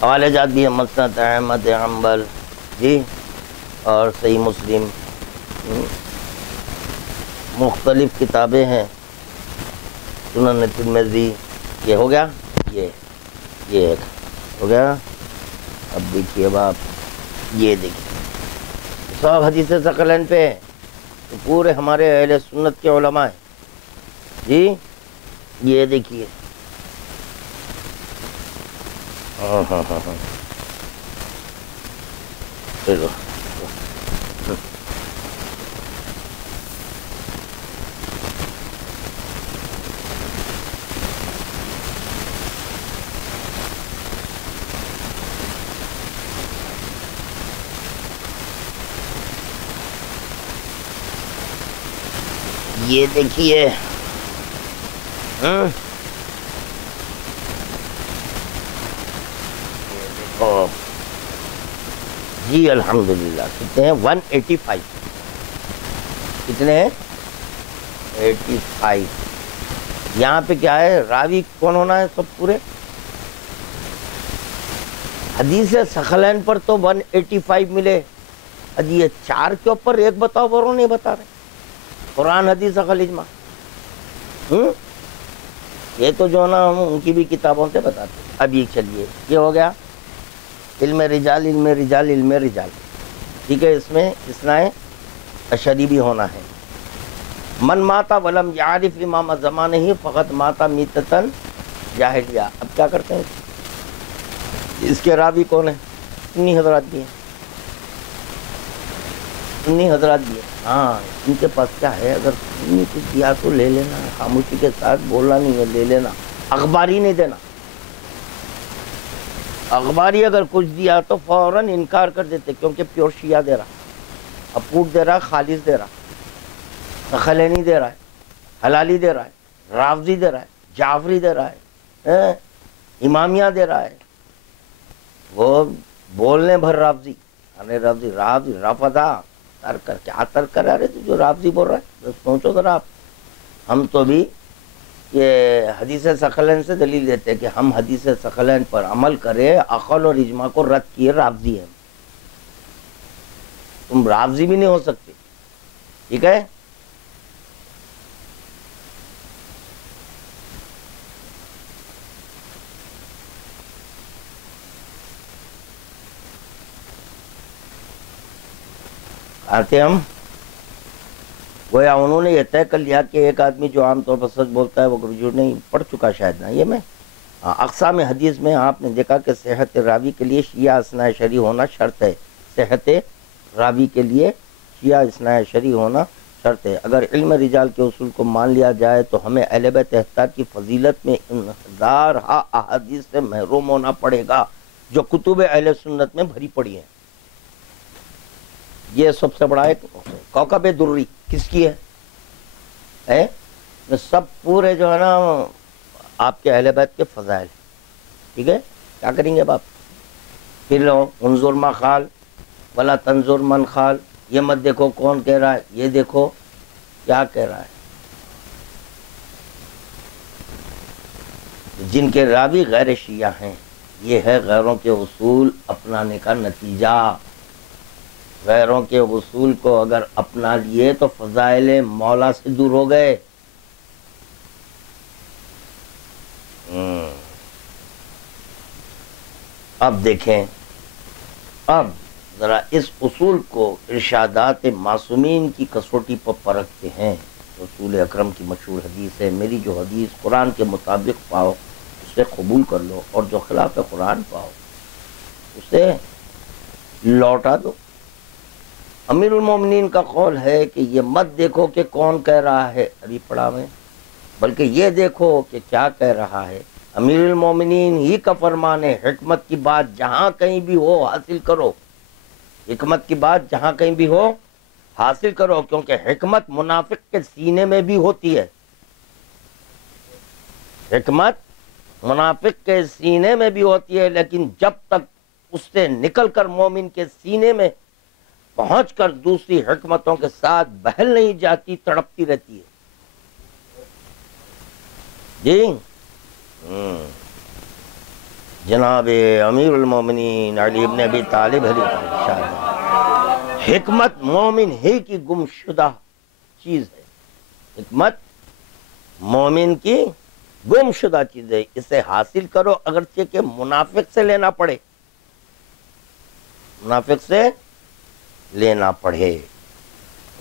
حوالے جات بھی ہے، مسند احمد حنبل جی اور صحیح مسلم، مختلف کتابیں ہیں، سنن ترمذی، یہ ہو گیا، یہ ایک ہو گیا۔ اب دیکھیے اب آپ یہ دیکھیے سب حدیث ثقلین پہ ہیں، تو پورے ہمارے اہل سنت کے علماء ہیں جی. یہ دیکھیے ہاں ہاں ہاں ہاں چلو یہ دیکھیے جی الحمدللہ. کتنے ہیں؟ 185. کتنے ہیں؟ 85. یہاں پہ کیا ہے؟ راوی کون ہونا ہے سب پورے؟ حدیث ثقلین پر تو 185 ملے. یہ 4 کے اوپر ایک بتاؤ، برو نہیں بتا رہے. قرآن حدیث عقل اجماع. یہ تو جو نا ہم ان کی بھی کتابوں سے بتاتے ہیں. اب یہ چلیے، یہ ہو گیا علم رجال علم رجال علم رجال. ٹھیک ہے، اس میں اسنائے اشری بھی ہونا ہے. من ماتا ولم یعرف امام زمانہ ہی فقط ماتا میتتن جاہلیہ. اب کیا کرتے ہیں؟ اس کے راوی کون ہیں؟ سنی حضرات بھی ہیں. سنی حضرات بھی ہیں. ہاں، ان کے پاس کیا ہے؟ اگر سنی کچھ دیا تو لے لینا، خاموشی کے ساتھ بولنا نہیں ہے، لے لینا. اخباری نہیں دینا. اخباری اگر کچھ دیا تو فوراً انکار کر دیتے، کیونکہ پیور شیعہ دے رہا، اپوٹ دے رہا، خالص دے رہا، ثقلینی دے رہا ہے، حلالی دے رہا ہے، رافضی دے رہا ہے، جعفری دے رہا ہے، امامیہ دے رہا ہے. وہ بولنے بھر رافضی، رافضی رافضی رافضا ترک کر. کیا ترک کرا رہے تھے جو رافضی بول رہا ہے؟ سوچو ذرا آپ. ہم تو بھی یہ حدیث ثقلین سے دلیل دیتے کہ ہم حدیث ثقلین پر عمل کرے، عقل اور اجماع کو رد کیے رافضی ہیں. تم رافضی بھی نہیں ہو سکتے. ٹھیک ہے. آتے ہم گویا انہوں نے یہ طے کر لیا کہ ایک آدمی جو عام طور پر سچ بولتا ہے وہ گریجویٹ نہیں پڑھ چکا شاید. نہ یہ میں اقسام حدیث میں آپ نے دیکھا کہ صحت راوی کے لیے شیعہ اثنا شرعی ہونا شرط ہے. صحت راوی کے لیے شیعہ اثنا شرعی ہونا شرط ہے. اگر علم رجال کے اصول کو مان لیا جائے تو ہمیں اہل بیت احتار کی فضیلت میں ان ہزارہا احادیث سے محروم ہونا پڑے گا جو کتب اہل سنت میں بھری پڑی ہیں. یہ سب سے بڑا ایک کوکب دری کس کی ہے؟ سب پورے جو ہے نا آپ کے اہل بیت کے فضائل. ٹھیک ہے. کیا کریں گے اب آپ؟ پھر لو انظر ما خال ولا تنظر من خال. یہ مت دیکھو کون کہہ رہا ہے، یہ دیکھو کیا کہہ رہا ہے. جن کے راوی غیر شیعہ ہیں، یہ ہے غیروں کے اصول اپنانے کا نتیجہ. غیروں کے اصول کو اگر اپنا لیے تو فضائل مولا سے دور ہو گئے. اب دیکھیں، اب ذرا اس اصول کو ارشادات معصومین کی کسوٹی پر پرکھتے ہیں. رسول اکرم کی مشہور حدیث ہے، میری جو حدیث قرآن کے مطابق پاؤ اسے قبول کر لو، اور جو خلاف قرآن پاؤ اسے لوٹا دو. امیر المومنین کا قول ہے کہ یہ مت دیکھو کہ کون کہہ رہا ہے ابھی پڑھا میں، بلکہ یہ دیکھو کہ کیا کہہ رہا ہے. امیر المومنین ہی کا فرمان ہے، حکمت کی بات جہاں کہیں بھی ہو حاصل کرو. حکمت کی بات جہاں کہیں بھی ہو حاصل کرو، کیونکہ حکمت منافق کے سینے میں بھی ہوتی ہے. حکمت منافق کے سینے میں بھی ہوتی ہے، لیکن جب تک اس سے نکل کر مومن کے سینے میں پہنچ کر دوسری حکمتوں کے ساتھ بہل نہیں جاتی، تڑپتی رہتی ہے. جی جناب امیر المومنین علی ابن ابی طالب علیہ السلام، حکمت مومن ہی کی گمشدہ چیز ہے. حکمت مومن کی گمشدہ چیز ہے، اسے حاصل کرو اگرچہ کہ منافق سے لینا پڑے. منافق سے لینا پڑے۔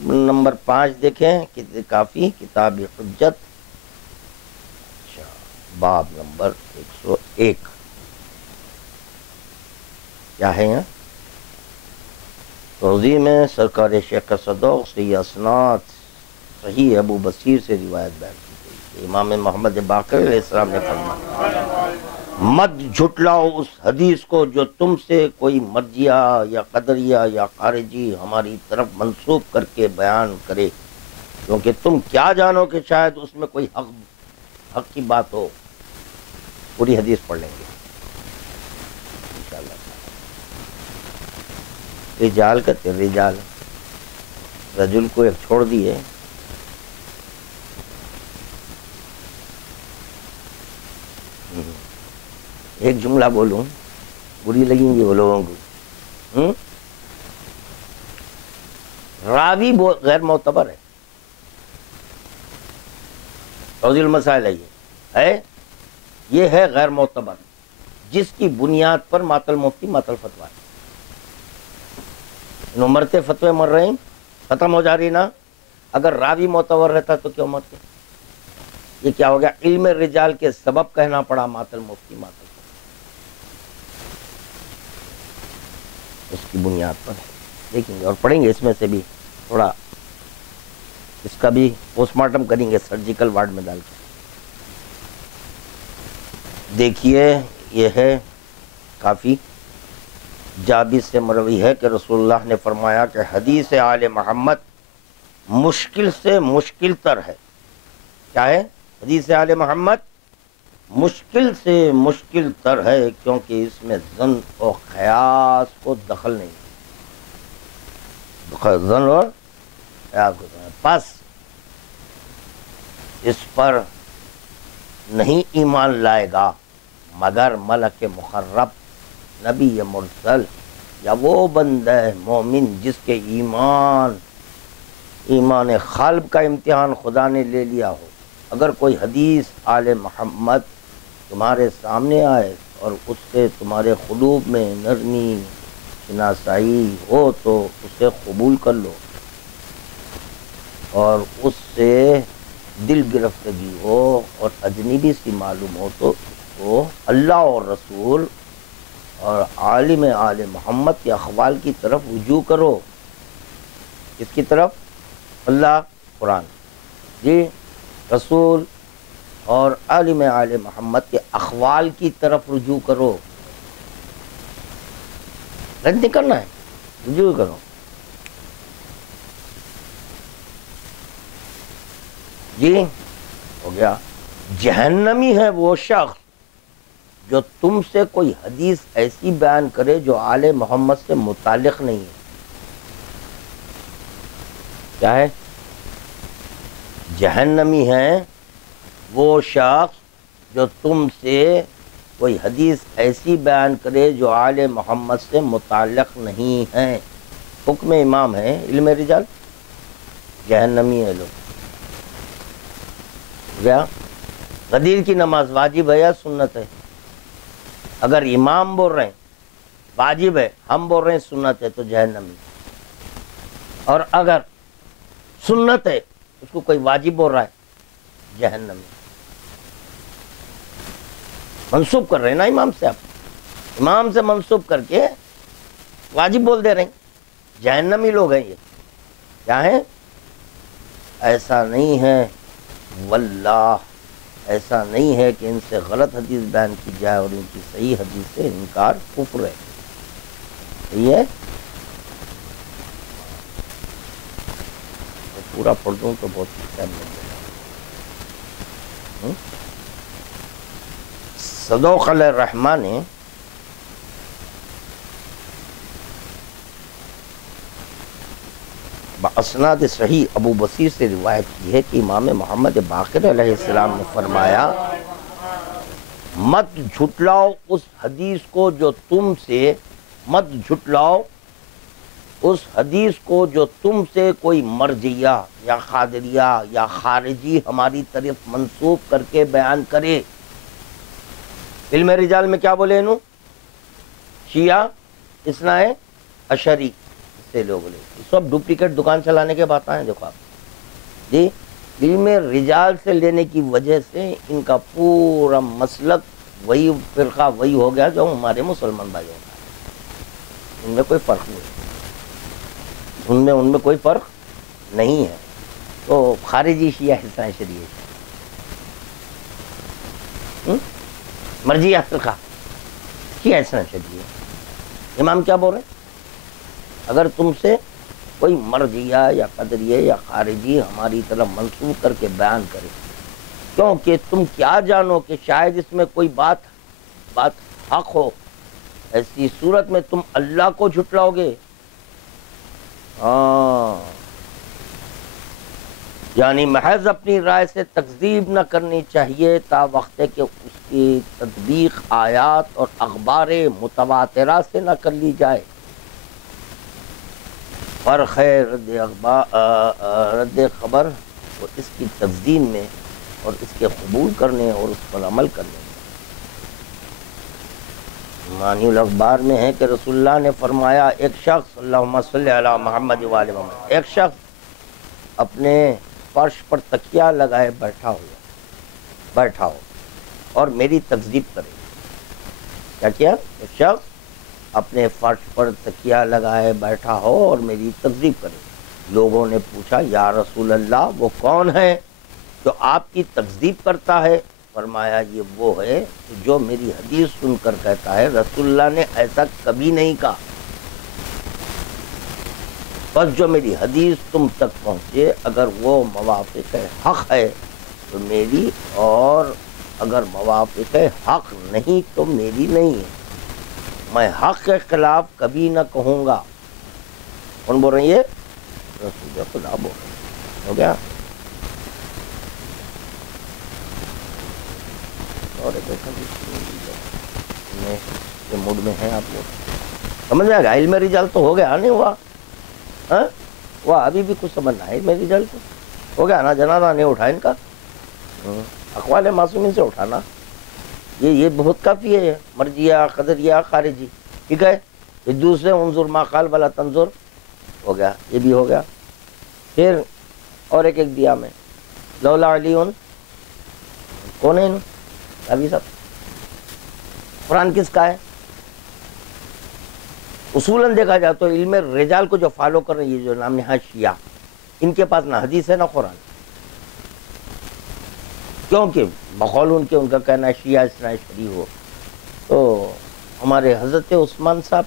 نمبر 5 دیکھیں کافی کتاب حجت، باب نمبر 101 کیا ہے یہاں؟ توضیح میں سرکار شیخ صدوق سے یہ اسناد صحیح ابو بصیر سے روایت بیان کی گئی کہ امام محمد باقر علیہ السلام نے فرمایا مت جھٹلاؤ اس حدیث کو جو تم سے کوئی مرجیہ یا قدریہ یا خارجی ہماری طرف منسوب کر کے بیان کرے، کیونکہ تم کیا جانو کہ شاید اس میں کوئی حق کی بات ہو۔ پوری حدیث پڑھ لیں گے انشاءاللہ۔ رجال کا رجال رجل کو ایک چھوڑ دیے، ایک جملہ بولوں بری لگیں گی وہ لوگوں کو، راوی غیر معتبر ہے، توضیح المسائل ہے یہ ہے غیر معتبر، جس کی بنیاد پر ماتل مفتی ماتل فتویٰ ہے۔ مرتے فتوے مر رہے ہیں، ختم ہو جا رہی نا۔ اگر راوی معتبر رہتا تو کیوں مرتے؟ یہ کیا ہو گیا؟ علم رجال کے سبب کہنا پڑا ماتل مفتی ماتل فتویٰ، اس کی بنیاد پر دیکھیں گے اور پڑھیں گے، اس میں سے بھی تھوڑا اس کا بھی پوسٹ مارٹم کریں گے سرجیکل وارڈ میں ڈال کے۔ دیکھیے یہ ہے کافی جابر سے مروی ہے کہ رسول اللہ نے فرمایا کہ حدیث آل محمد مشکل سے مشکل تر ہے۔ کیا ہے؟ حدیث آل محمد مشکل سے مشکل تر ہے، کیونکہ اس میں ظن و قیاس کو دخل نہیں، ظن اور قیاس کو دخل، پس اس پر نہیں ایمان لائے گا مگر ملک مقرب، نبی مرسل، یا وہ بندہ مومن جس کے ایمان قلب کا امتحان خدا نے لے لیا ہو۔ اگر کوئی حدیث آل محمد تمہارے سامنے آئے اور اس سے تمہارے قلوب میں نرمی شناسائی ہو تو اسے قبول کر لو، اور اس سے دل گرفتگی ہو اور اجنبی سی معلوم ہو تو اس کو اللہ اور رسول اور عالم آل محمد کے اقوال کی طرف رجوع کرو۔ اس کی طرف؟ اللہ، قرآن، جی، رسول اور عالم آل محمد کے اقوال کی طرف رجوع کرو، رد نہیں کرنا ہے، رجوع کرو۔ جی ہو گیا۔ جہنمی ہے وہ شخص جو تم سے کوئی حدیث ایسی بیان کرے جو آل محمد سے متعلق نہیں ہے۔ کیا ہے؟ جہنمی ہے وہ شخص جو تم سے کوئی حدیث ایسی بیان کرے جو آل محمد سے متعلق نہیں ہے۔ حکم امام ہے علم رجال، جہنمی ہے لوگ۔ گیا؟ غدیر کی نماز واجب ہے یا سنت ہے؟ اگر امام بول رہے ہیں واجب ہے، ہم بول رہے ہیں سنت ہے، تو جہنمی۔ اور اگر سنت ہے اس کو کوئی واجب بول رہا ہے، جہنمی۔ منسوب کر رہے ہیں نا امام سے، آپ امام سے منسوب کر کے واجب بول دے رہے ہیں، جہنمی لوگ ہیں یہ۔ کیا ہے؟ ایسا نہیں ہے، واللہ ایسا نہیں ہے کہ ان سے غلط حدیث بیان کی جائے اور ان کی صحیح حدیث سے انکار کفر ہے۔ صحیح ہے؟ پورا پڑھ دوں تو بہت ٹائم لگ جائے گا۔ صدوق علیہ الرحمٰن نے باسناد صحیح ابو بصیر سے روایت کی ہے کہ امام محمد باقر علیہ السلام نے فرمایا مت جھٹلاؤ اس حدیث کو جو تم سے مت جھٹلاؤ اس حدیث کو جو تم سے کوئی مرجیہ یا قادریہ یا خارجی ہماری طرف منسوب کر کے بیان کرے۔ علم رجال میں کیا بولے انہوں؟ شیعہ، اثنا عشری، سے لوگ لے، سب ڈپلیکیٹ دکان چلانے کے بات ہیں. دیکھو آپ جی، علم رجال سے لینے کی وجہ سے ان کا پورا مسلک وہی فرقہ وہی ہو گیا جو ہمارے مسلمان بھائیوں کا ہے. ان میں کوئی فرق نہیں، ان میں کوئی فرق نہیں ہے. تو خارجی شیعہ اثنا عشری مرجیہ فرقہ شیعہ اثنا عشری ہے. امام کیا بول رہے ہیں؟ اگر تم سے کوئی مرجیہ یا قدریہ یا خارجی ہماری طرف منسوخ کر کے بیان کرے، کیونکہ تم کیا جانو کہ شاید اس میں کوئی بات حق ہو، ایسی صورت میں تم اللہ کو جھٹلاؤ گے. یعنی محض اپنی رائے سے تکذیب نہ کرنی چاہیے تا وقت کہ اس کی تطبیق آیات اور اخبار متواترہ سے نہ کر لی جائے. فرق ہے رد خبر اور اس کی تفزین میں اور اس کے قبول کرنے اور اس پر عمل کرنے میں. معنی الاخبار میں ہے کہ رسول اللہ نے فرمایا، ایک شخص اللہم صلی علی محمد وآل محمد، ایک شخص اپنے فرش پر تکیہ لگائے بیٹھا ہو اور میری تکذیب کرے. کیا ایک شخص اپنے فرش پر تکیہ لگائے بیٹھا ہو اور میری تکذیب کرے. لوگوں نے پوچھا، یا رسول اللہ وہ کون ہے جو آپ کی تکذیب کرتا ہے؟ فرمایا، یہ وہ ہے جو میری حدیث سن کر کہتا ہے رسول اللہ نے ایسا کبھی نہیں کہا. بس جو میری حدیث تم تک پہنچے اگر وہ موافق حق ہے تو میری، اور اگر موافق حق نہیں تو میری نہیں ہے. میں حق کے خلاف کبھی نہ کہوں گا. کون بول رہی ہے؟ رسول خدا بول رہے ہیں. ہو گیا. اور موڈ میں ہیں آپ لوگ، سمجھ میں آ گیا. علم رجال تو ہو گیا نہیں ہوا؟ وہ ابھی بھی کچھ سمجھنا ہے. علم رجال تو ہو گیا نا. جنازہ نہیں اٹھا ان کا، اقوال معصومین سے اٹھانا یہ بہت کافی ہے. مرجیہ، قدریہ، خارجی، ٹھیک ہے. یہ دوسرے انظر ما قال ولا تنظر ہو گیا، یہ بھی ہو گیا. پھر اور ایک دیا میں لولا علی کون ہے؟ ابھی سب قرآن کس کا ہے؟ اصولاً دیکھا جائے تو علم رجال کو جو فالو کر رہے ہیں، یہ جو نام نہاد شیعہ، ان کے پاس نہ حدیث ہے نہ قرآن. کیونکہ بقول ان کا کہنا ہے شیعہ اثنا عشری ہو، تو ہمارے حضرت عثمان صاحب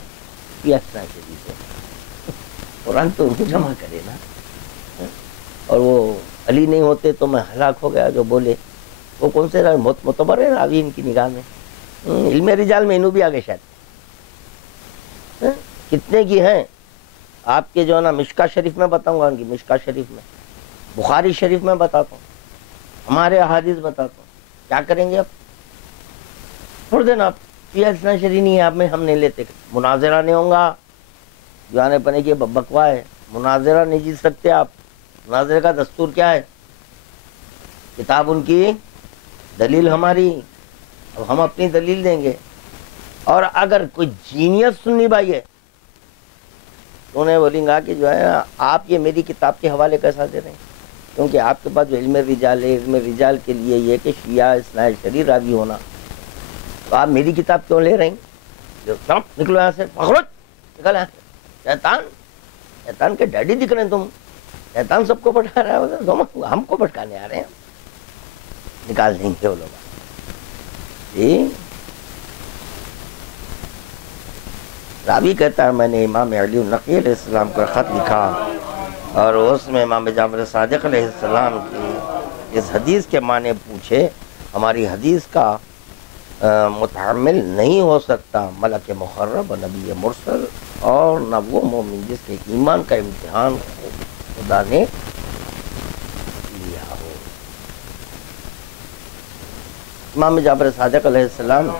شیعہ اثنا عشری تھے. قرآن تو ان کو جمع کرے نا. اور وہ علی نہیں ہوتے تو میں ہلاک ہو گیا جو بولے، وہ کون سے معتبر ہے راوی ان کی نگاہ میں؟ علم رجال میں انہوں بھی آگے شاید کتنے کی ہیں. آپ کے جو ہے نا مشکا شریف میں بتاؤں گا، ان کی مشکا شریف میں، بخاری شریف میں بتاتا ہوں، ہمارے احادیث بتاتا ہوں. کیا کریں گے اب؟ چھوڑ دینا آپ. یہ اثنا شری نہیں ہے آپ میں، ہم نہیں لیتے. مناظرہ نہیں ہوں گا، جانے پنے کی بکوا ہے. مناظرہ نہیں جیت سکتے آپ. مناظرے کا دستور کیا ہے؟ کتاب ان کی، دلیل ہماری. اب ہم اپنی دلیل دیں گے. اور اگر کوئی جینیس سنی بھائی ہے تو انہیں بولیں گا کہ جو ہے آپ یہ میری کتاب کے حوالے کیسا دے رہے ہیں؟ کیونکہ آپ کے پاس جو علم رجال ہے، علم رجال کے لیے یہ کہ شیعہ اثنا عشری راوی ہونا، تو آپ میری کتاب کیوں لے رہے ہیں؟ نکلو یہاں سے، پکڑو، نکل یہاں سے. شیطان کے ڈیڈی دکھ رہے ہیں تم. شیطان سب کو پٹکا رہا ہے، ہم کو پٹکانے آ رہے ہیں. نکال دیں گے وہ لوگ. جی راوی کہتا ہے میں نے امام علی نقی علیہ السلام کو خط لکھا اور اس میں امام جعفر صادق علیہ السلام کی اس حدیث کے معنی پوچھے. ہماری حدیث کا متحمل نہیں ہو سکتا ملک مقرب، نبی مرسل، اور نہ وہ مومن جس کے ایمان کا امتحان خدا نے لیا ہو. امام جعفر صادق علیہ السلام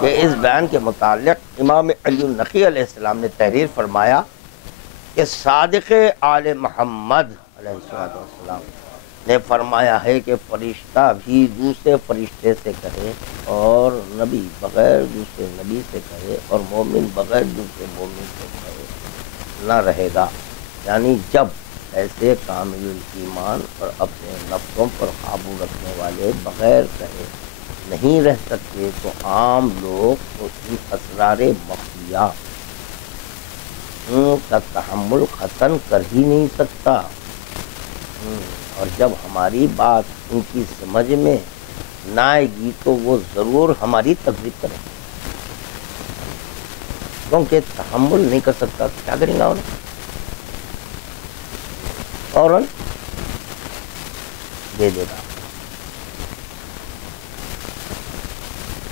کہ اس بیان کے متعلق امام علی النقی علیہ السلام نے تحریر فرمایا کہ صادق آل محمد علیہ السلام نے فرمایا ہے کہ فرشتہ بھی دوسرے فرشتے سے کہے، اور نبی بغیر دوسرے نبی سے کہے، اور مومن بغیر دوسرے مومن سے کہے، نہ رہے گا، یعنی جب ایسے کامل ایمان اور اپنے نفسوں پر قابو رکھنے والے بغیر کہے نہیں رہ سکتے تو عام لوگ تو ان اسرار مخفیہ کا تحمل ختم کر ہی نہیں سکتا، اور جب ہماری بات ان کی سمجھ میں نہ آئے گی تو وہ ضرور ہماری تکذیب کریں گے، کیونکہ تحمل نہیں کر سکتا تو کیا کریں گا انہیں، فوراً دے دے گا۔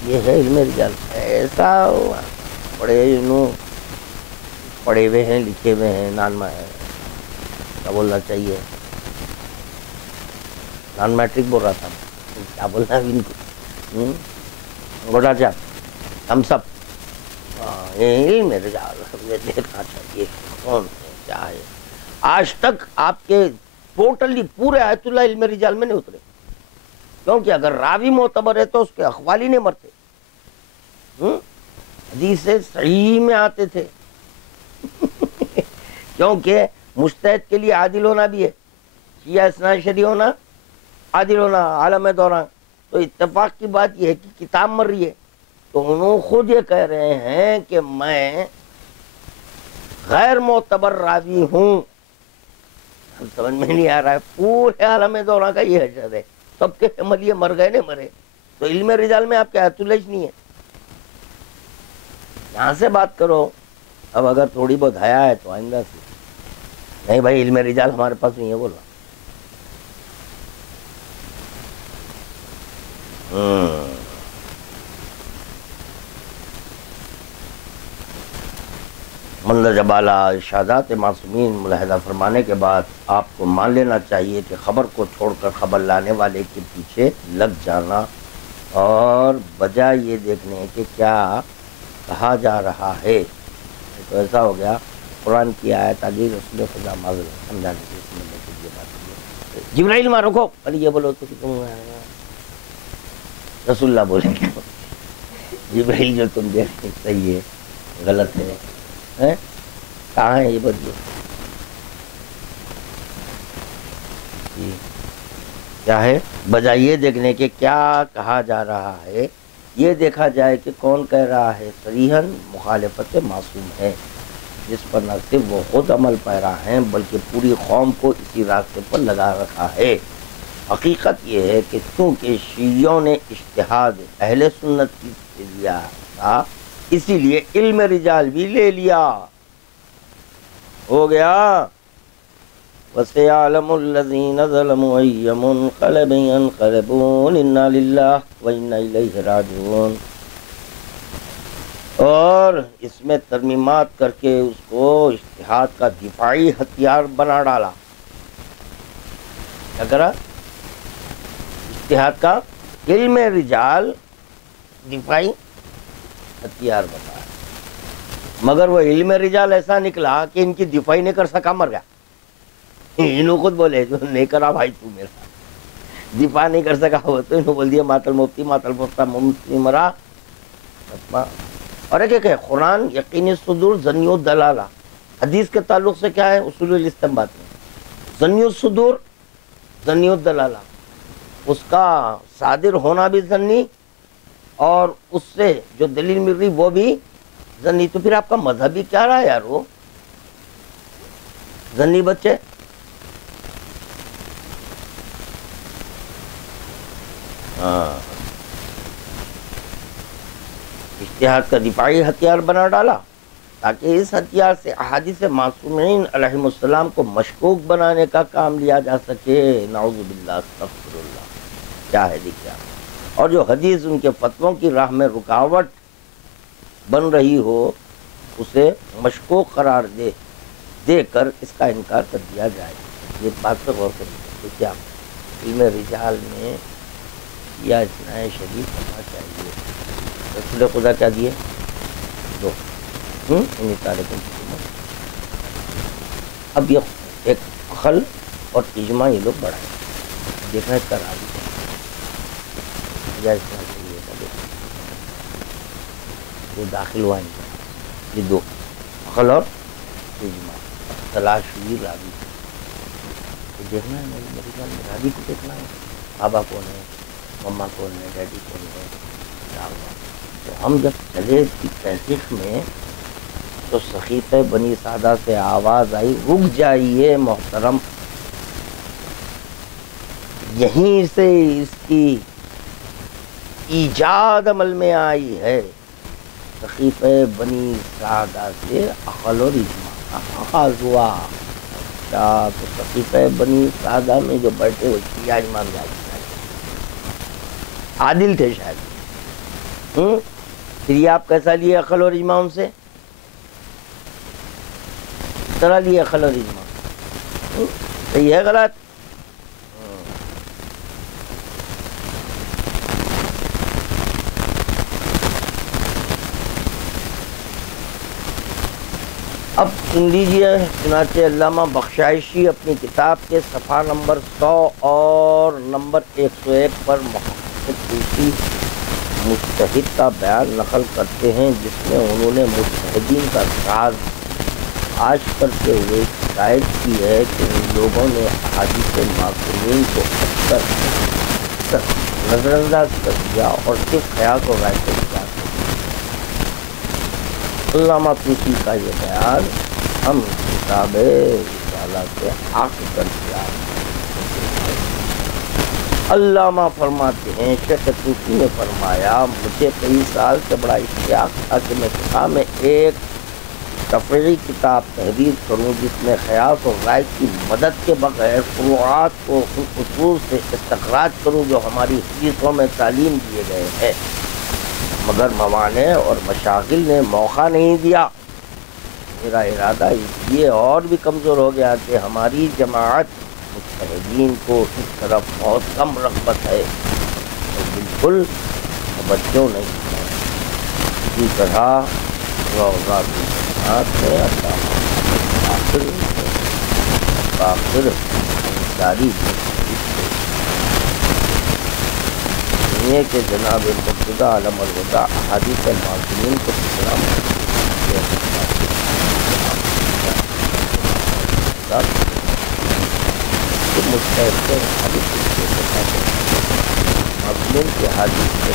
یہ ہے علم رجال، ایسا پڑھے ہوئے ہیں، لکھے ہوئے ہیں، کیا بولنا چاہیے، نان میٹرک بول رہا تھا، کیا بولنا ہے ان کو، گوڈا چاپ، ہم سب علم رجال یہ دیکھنا چاہیے کون ہے کیا ہے۔ آج تک آپ کے ٹوٹلی پورے آیت اللہ علم رجال میں نہیں اترے، کیونکہ اگر راوی معتبر ہے تو اس کے اقوال ہی نہیں مرتے، حدیث صحیح میں آتے تھے کیونکہ مجتہد کے لیے عادل ہونا بھی ہے، شیعہ اثنا عشری ہونا، عادل ہونا، عالم دوران، تو اتفاق کی بات یہ ہے کہ کتاب مر رہی ہے، تو انہوں خود یہ کہہ رہے ہیں کہ میں غیر معتبر راوی ہوں، ہم سمجھ میں نہیں آ رہا ہے، پورے عالم دوران کا یہ حشر ہے، سب کے عملیے مر گئے نہیں مرے، تو علم رجال میں آپ کے آیت اللہ نہیں ہے، یہاں سے بات کرو۔ اب اگر تھوڑی بہت حیا ہے تو آئندہ سے نہیں بھائی علم رجال ہمارے پاس نہیں ہے بولا، مندرجہ بالا ارشادات معصومین ملاحظہ فرمانے کے بعد آپ کو مان لینا چاہیے کہ خبر کو چھوڑ کر خبر لانے والے کے پیچھے لگ جانا اور بجائے یہ دیکھنے کہ کیا کہا جا رہا ہے، تو ایسا ہو گیا قرآن کی آیت آگئی رسول خدا معذر سمجھانے کی سمجھنے کے لیے بات کی، جبرائیل ماں رکھو ارے یہ بولو تو تم رسول اللہ بولے گے جبرائیل جو تم دیکھ صحیح ہے غلط ہے، کہاں ہے یہ بدلو، کیا ہے بجائے یہ دیکھنے کے کیا کہا جا رہا ہے یہ دیکھا جائے کہ کون کہہ رہا ہے، صریحاً مخالفت معصوم ہے جس پر نہ صرف وہ خود عمل پیرا ہیں بلکہ پوری قوم کو اسی راستے پر لگا رکھا ہے۔ حقیقت یہ ہے کہ چونکہ شیعوں نے اجتہاد اہل سنت کی سے لیا تھا اسی لیے علم رجال بھی لے لیا، ہو گیا وَسَيَعْلَمُ الَّذِينَ ظَلَمُوا أَيَّ مُنقَلَبٍ يَنقَلِبُونَ إِنَّا لِلَّهِ وَإِنَّا إِلَيْهِ راجعون، اور اس میں ترمیمات کر کے اس کو اجتہاد کا دفاعی ہتھیار بنا ڈالا، کیا کرا، اجتہاد کا علم رجال دفاعی ہتھیار بنا، مگر وہ علم رجال ایسا نکلا کہ ان کی دفاعی نہیں کر سکا، مر گیا، انہوں خود بولے جو نہیں کرا بھائی تو میرا دفاع نہیں کر سکا وہ تو انہوں بول دیا ماتل مفتی مفتی مرا، اور ایک ہے قرآن یقینی صدور ظنی الدلالہ، حدیث کے تعلق سے کیا ہے اصول الاستنباط میں ظنی الصدور ظنی الدلالہ، اس کا صادر ہونا بھی ظنی اور اس سے جو دلیل مل رہی وہ بھی ظنی، تو پھر آپ کا مذہبی کیا رہا یار، وہ ظنی بچے، اجتہاد کا دفاعی ہتھیار بنا ڈالا تاکہ اس ہتھیار سے احادیث معصومین علیہم السلام کو مشکوک بنانے کا کام لیا جا سکے، نعوذ باللہ استغفر اللہ، کیا ہے کیا، اور جو حدیث ان کے فتووں کی راہ میں رکاوٹ بن رہی ہو اسے مشکوک قرار دے کر اس کا انکار کر دیا جائے، یہ بات پہ غور کریے، کیا علم رجال میں یا اثناء شریف ہونا چاہیے، رسول خدا کیا دیے دو انہی تاریخوں کی حکومت، اب یہ ایک عقل اور اجماع یہ لوگ بڑھائیں، دیکھنا اس کا راضی یا اثناء شریف کا دیکھنا جو داخل ہوا ہے، یہ دو عقل اور اجماع تلاش ہوئی راوی تو دیکھنا ہے میری جان میں راوی کو دیکھنا ہے، بابا کون ہے، مما کون ہے، ڈیڈی کون ہے، کیا ہوا۔ تو ہم جب چلے تھی تحقیق میں تو سقیفہ بنی سعدہ سے آواز آئی رک جائیے محترم، یہیں سے اس کی ایجاد عمل میں آئی ہے۔ سقیفہ بنی سعدہ سے عقل اور اجماع کا آغاز ہوا۔ اچھا تو سقیفہ بنی سعدہ میں جو بیٹھے وہ شیعہ امام عادل تھے شاید، پھر یہ آپ کیسا لیے عقل اور اجماع ان سے؟ طرح لیے عقل اور اجماع، صحیح ہے غلط؟ اب سن لیجئے، چنانچہ علامہ بخشائشی اپنی کتاب کے صفحہ نمبر 100 اور نمبر 101 پر محقق طوسی مجتہد کا بیان نقل کرتے ہیں، جس میں انہوں نے مجتہدین کا راز آج کرتے ہوئے شکایت کی ہے کہ ان لوگوں نے احادیث معصومین کو اکثر نظر انداز کر دیا اور صرف خیال و رائے سے کیا۔ علامہ طوسی کا یہ بیان ہم کتاب رسالہ سے حاصل کر دیا۔ علامہ فرماتے ہیں شیخ طوسی نے فرمایا مجھے کئی سال سے بڑا اشتیاق تھا کہ میں فقہ میں ایک تفریعی کتاب تحریر کروں جس میں خیال و رائے کی مدد کے بغیر فروعات کو ان اصول سے استخراج کروں جو ہماری حدیثوں میں تعلیم دیے گئے ہیں، مگر موانع اور مشاغل نے موقع نہیں دیا۔ میرا ارادہ اس لیے اور بھی کمزور ہو گیا کہ ہماری جماعت مجتہدین کو اس طرف بہت کم رغبت ہے اور بالکل توجہ نہیں ہے۔ اسی طرح آخر انصاری کہ جناب مرتضیٰ علم الہدیٰ احادیث معصومین کو اسلام مستحد کے معصومین کے حادث کے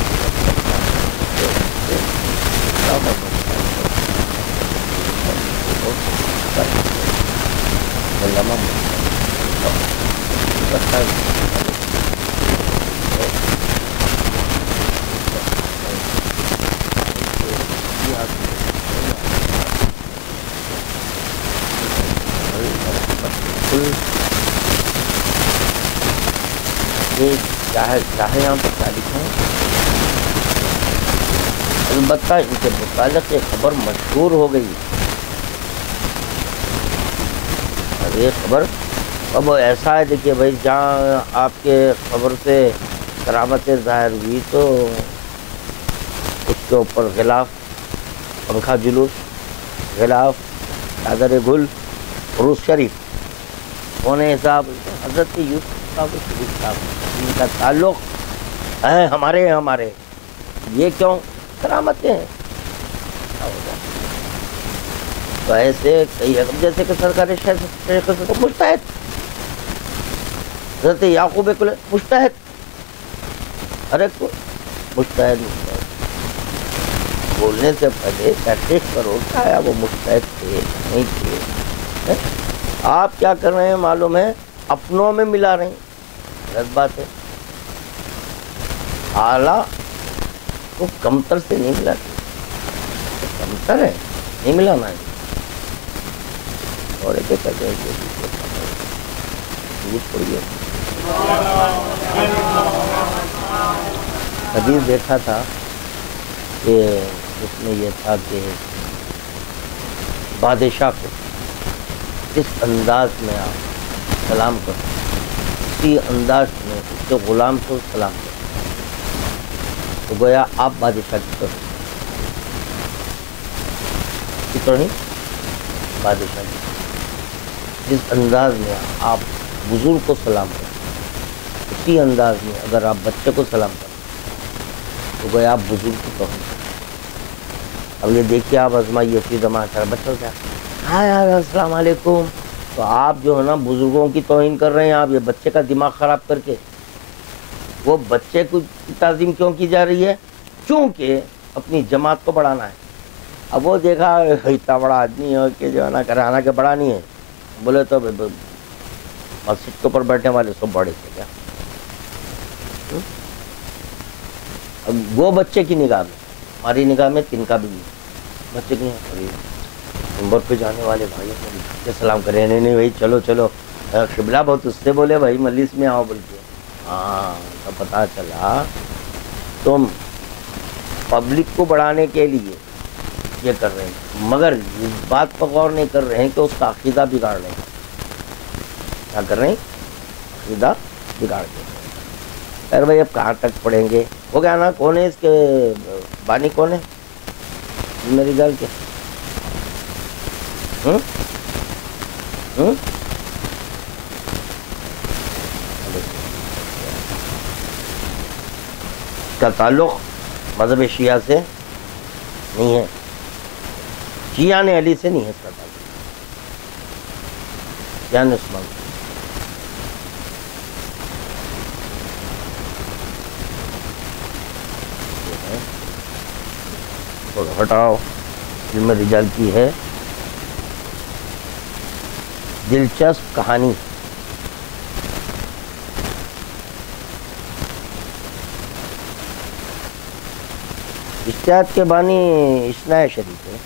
چاہے یہاں پر کیا لکھا ہے، البتہ ان کے متعلق ایک خبر مشہور ہو گئی، اور یہ خبر اب ایسا ہے دیکھیے بھائی جہاں آپ کے خبر سے کرامتیں ظاہر ہوئی تو اس کے اوپر غلاف، پنکھا جلوس، غلاف، چادر گل، عروس شریف ہونے حساب حضرت یوسف صاحب شریف صاحب ان کا تعلق ہے ہمارے یہ کیوں کرامتیں ہیں؟ تو ایسے کئی جیسے کہ سرکار شیخ مجتہد، حضرت یعقوب کل مجتہد، ہر ایک کو مجتہد بولنے سے پہلے تحقیق کرو کہ آیا وہ مجتہد تھے نہیں تھے۔ آپ کیا کر رہے ہیں معلوم ہے، اپنوں میں ملا رہے ہیں، غلط بات ہے۔ اعلیٰ کو کمتر سے نہیں ملاتے، کمتر ہے نہیں ملانا ہے، اور ایک کہتے ہیں پڑھیے حدیث دیکھا تھا کہ اس میں یہ تھا کہ بادشاہ کو اس انداز میں آپ سلام کرو، اسی انداز میں اس کے غلام کو سلام کرو، تو گویا آپ بادشاہ کی طرح بادشاہ کی جس انداز میں آپ بزرگ کو سلام کرو، اسی انداز میں اگر آپ بچے کو سلام کرو تو گویا آپ بزرگ کی طرح۔ اب یہ دیکھیے آپ آزمائیے، اسی زمانہ کا بچہ کیا ہاں یار السلام علیکم. تو آپ جو ہے نا بزرگوں کی توہین کر رہے ہیں آپ یہ بچے کا دماغ خراب کر کے. وہ بچے کو تعظیم کیوں کی جا رہی ہے؟ چونکہ اپنی جماعت کو بڑھانا ہے. اب وہ دیکھا اتنا بڑا آدمی ہے کہ جو ہے نا کرانا کے بڑا نہیں ہے. بولے تو مسجد کے اوپر بیٹھنے والے سب بڑے تھے کیا؟ اب وہ بچے کی نگاہ میں، ہماری نگاہ میں تن کا بھی نہیں. بچے کی نمبر پہ جانے والے بھائی کے سلام کرے. نہیں بھائی چلو چلو قبلہ بہت اس سے بولے بھائی مجلس میں آؤ بول کے. ہاں تو پتا چلا تم پبلک کو بڑھانے کے لیے یہ کر رہے ہیں، مگر اس بات پر غور نہیں کر رہے ہیں کہ اس کا عقیدہ بگاڑ رہے ہیں. کیا کر رہے ہیں؟ عقیدہ بگاڑ کے. خیر بھائی اب کہاں تک پڑھیں گے؟ وہ کیا نا کون ہے اس کے بانی کون ہے میری گل کے؟ کا تعلق مذہب شیعہ سے نہیں ہے. شیعہ نے علی سے نہیں ہے اس کا تعلق. شیعہ نے عثمان سے. ہٹاؤ. علم رجال کی ہے دلچسپ کہانی. اجتہاد کے بانی اثنا شریف ہے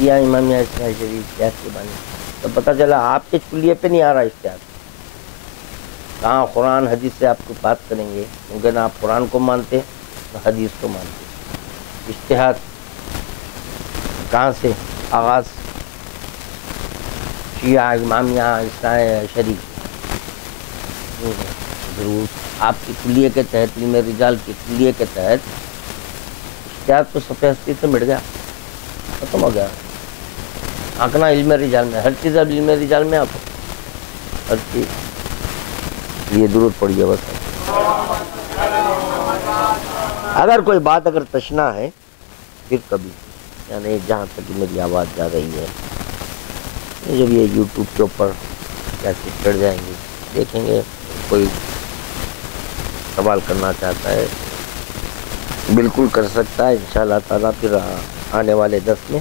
یا امامیہ اثنا شریف اجتہاد کے بانی. تو پتہ چلا آپ کے کلیے پہ نہیں آ رہا اجتہاد. کہاں قرآن حدیث سے آپ کو بات کریں گے کیونکہ نہ آپ قرآن کو مانتے نہ حدیث کو مانتے. اجتہاد کہاں سے آغاز؟ شیعہ امامیہ اثنا شریف. ضرور آپ کی کلیے کے تحت علم رجال کی کلیے کے تحت اجتہاد تو سطح ہستی سے مٹ گیا، ختم ہو گیا. آنکنا علم رجال میں ہر چیز. اب علم رجال میں آپ ہر چیز یہ درود پڑھیے بس. اگر کوئی بات اگر تشنا ہے پھر کبھی یعنی جہاں تک میری آواز جا رہی ہے جب یہ یوٹیوب کے اوپر کیسے چڑھ جائیں گے دیکھیں گے. کوئی سوال کرنا چاہتا ہے بالکل کر سکتا ہے انشاءاللہ تعالیٰ. پھر آنے والے 10 میں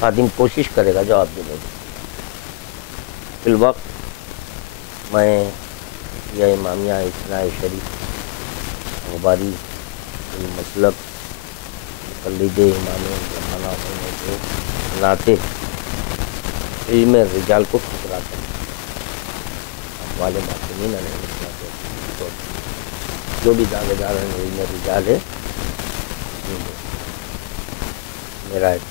خادم کوشش کرے گا جواب دینے کی. فی الوقت میں یا امامیہ اثنا شریف غباری مسلک مقلد امام زمانہ ہونے کے ناطے علم رجال کو ٹھکرا کر والے معصومین علیہ جو بھی دعوے دار ہیں علم رجال ہے. میرا ایک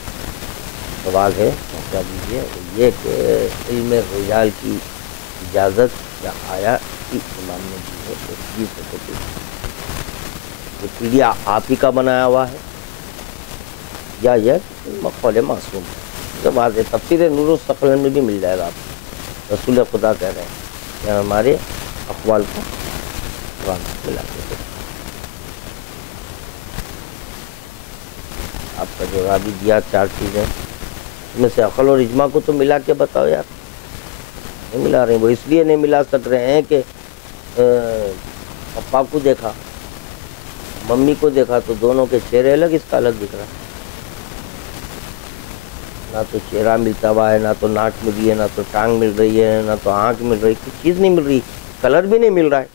سوال ہے پہنچا دیجیے یہ کہ علم رجال کی اجازت یا آیا کہ امام نے دی ہے تو جی سکتے یہ کلیہ آپ ہی کا بنایا ہوا ہے یا یہ مقول معصوم ہے؟ جب واضح تفسیر نور الثقلین میں بھی مل جائے گا. آپ رسول خدا کہہ رہے ہیں کہ ہمارے اقوال کو قرآن سے ملا کے. آپ کا جو رابی دیا 4 چیزیں اس میں سے عقل اور اجماع کو تو ملا کے بتاؤ یار. نہیں ملا رہے. وہ اس لیے نہیں ملا سک رہے ہیں کہ پپا کو دیکھا ممی کو دیکھا تو دونوں کے چہرے الگ، اس کا الگ دکھ رہا ہے. نہ تو چہرہ ملتا ہوا ہے، نہ تو ناک مل رہی ہے، نہ تو ٹانگ مل رہی ہے، نہ تو آنکھ مل رہی ہے. کچھ چیز نہیں مل رہی، کلر بھی نہیں مل رہا ہے.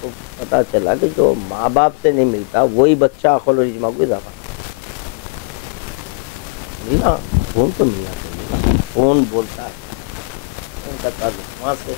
تو پتہ چلا کہ جو ماں باپ سے نہیں ملتا وہی بچہ عقل اور اجماع کو اضافہ ملا. خون تو ملا خون بولتا ہے، ان کا تعلق وہاں سے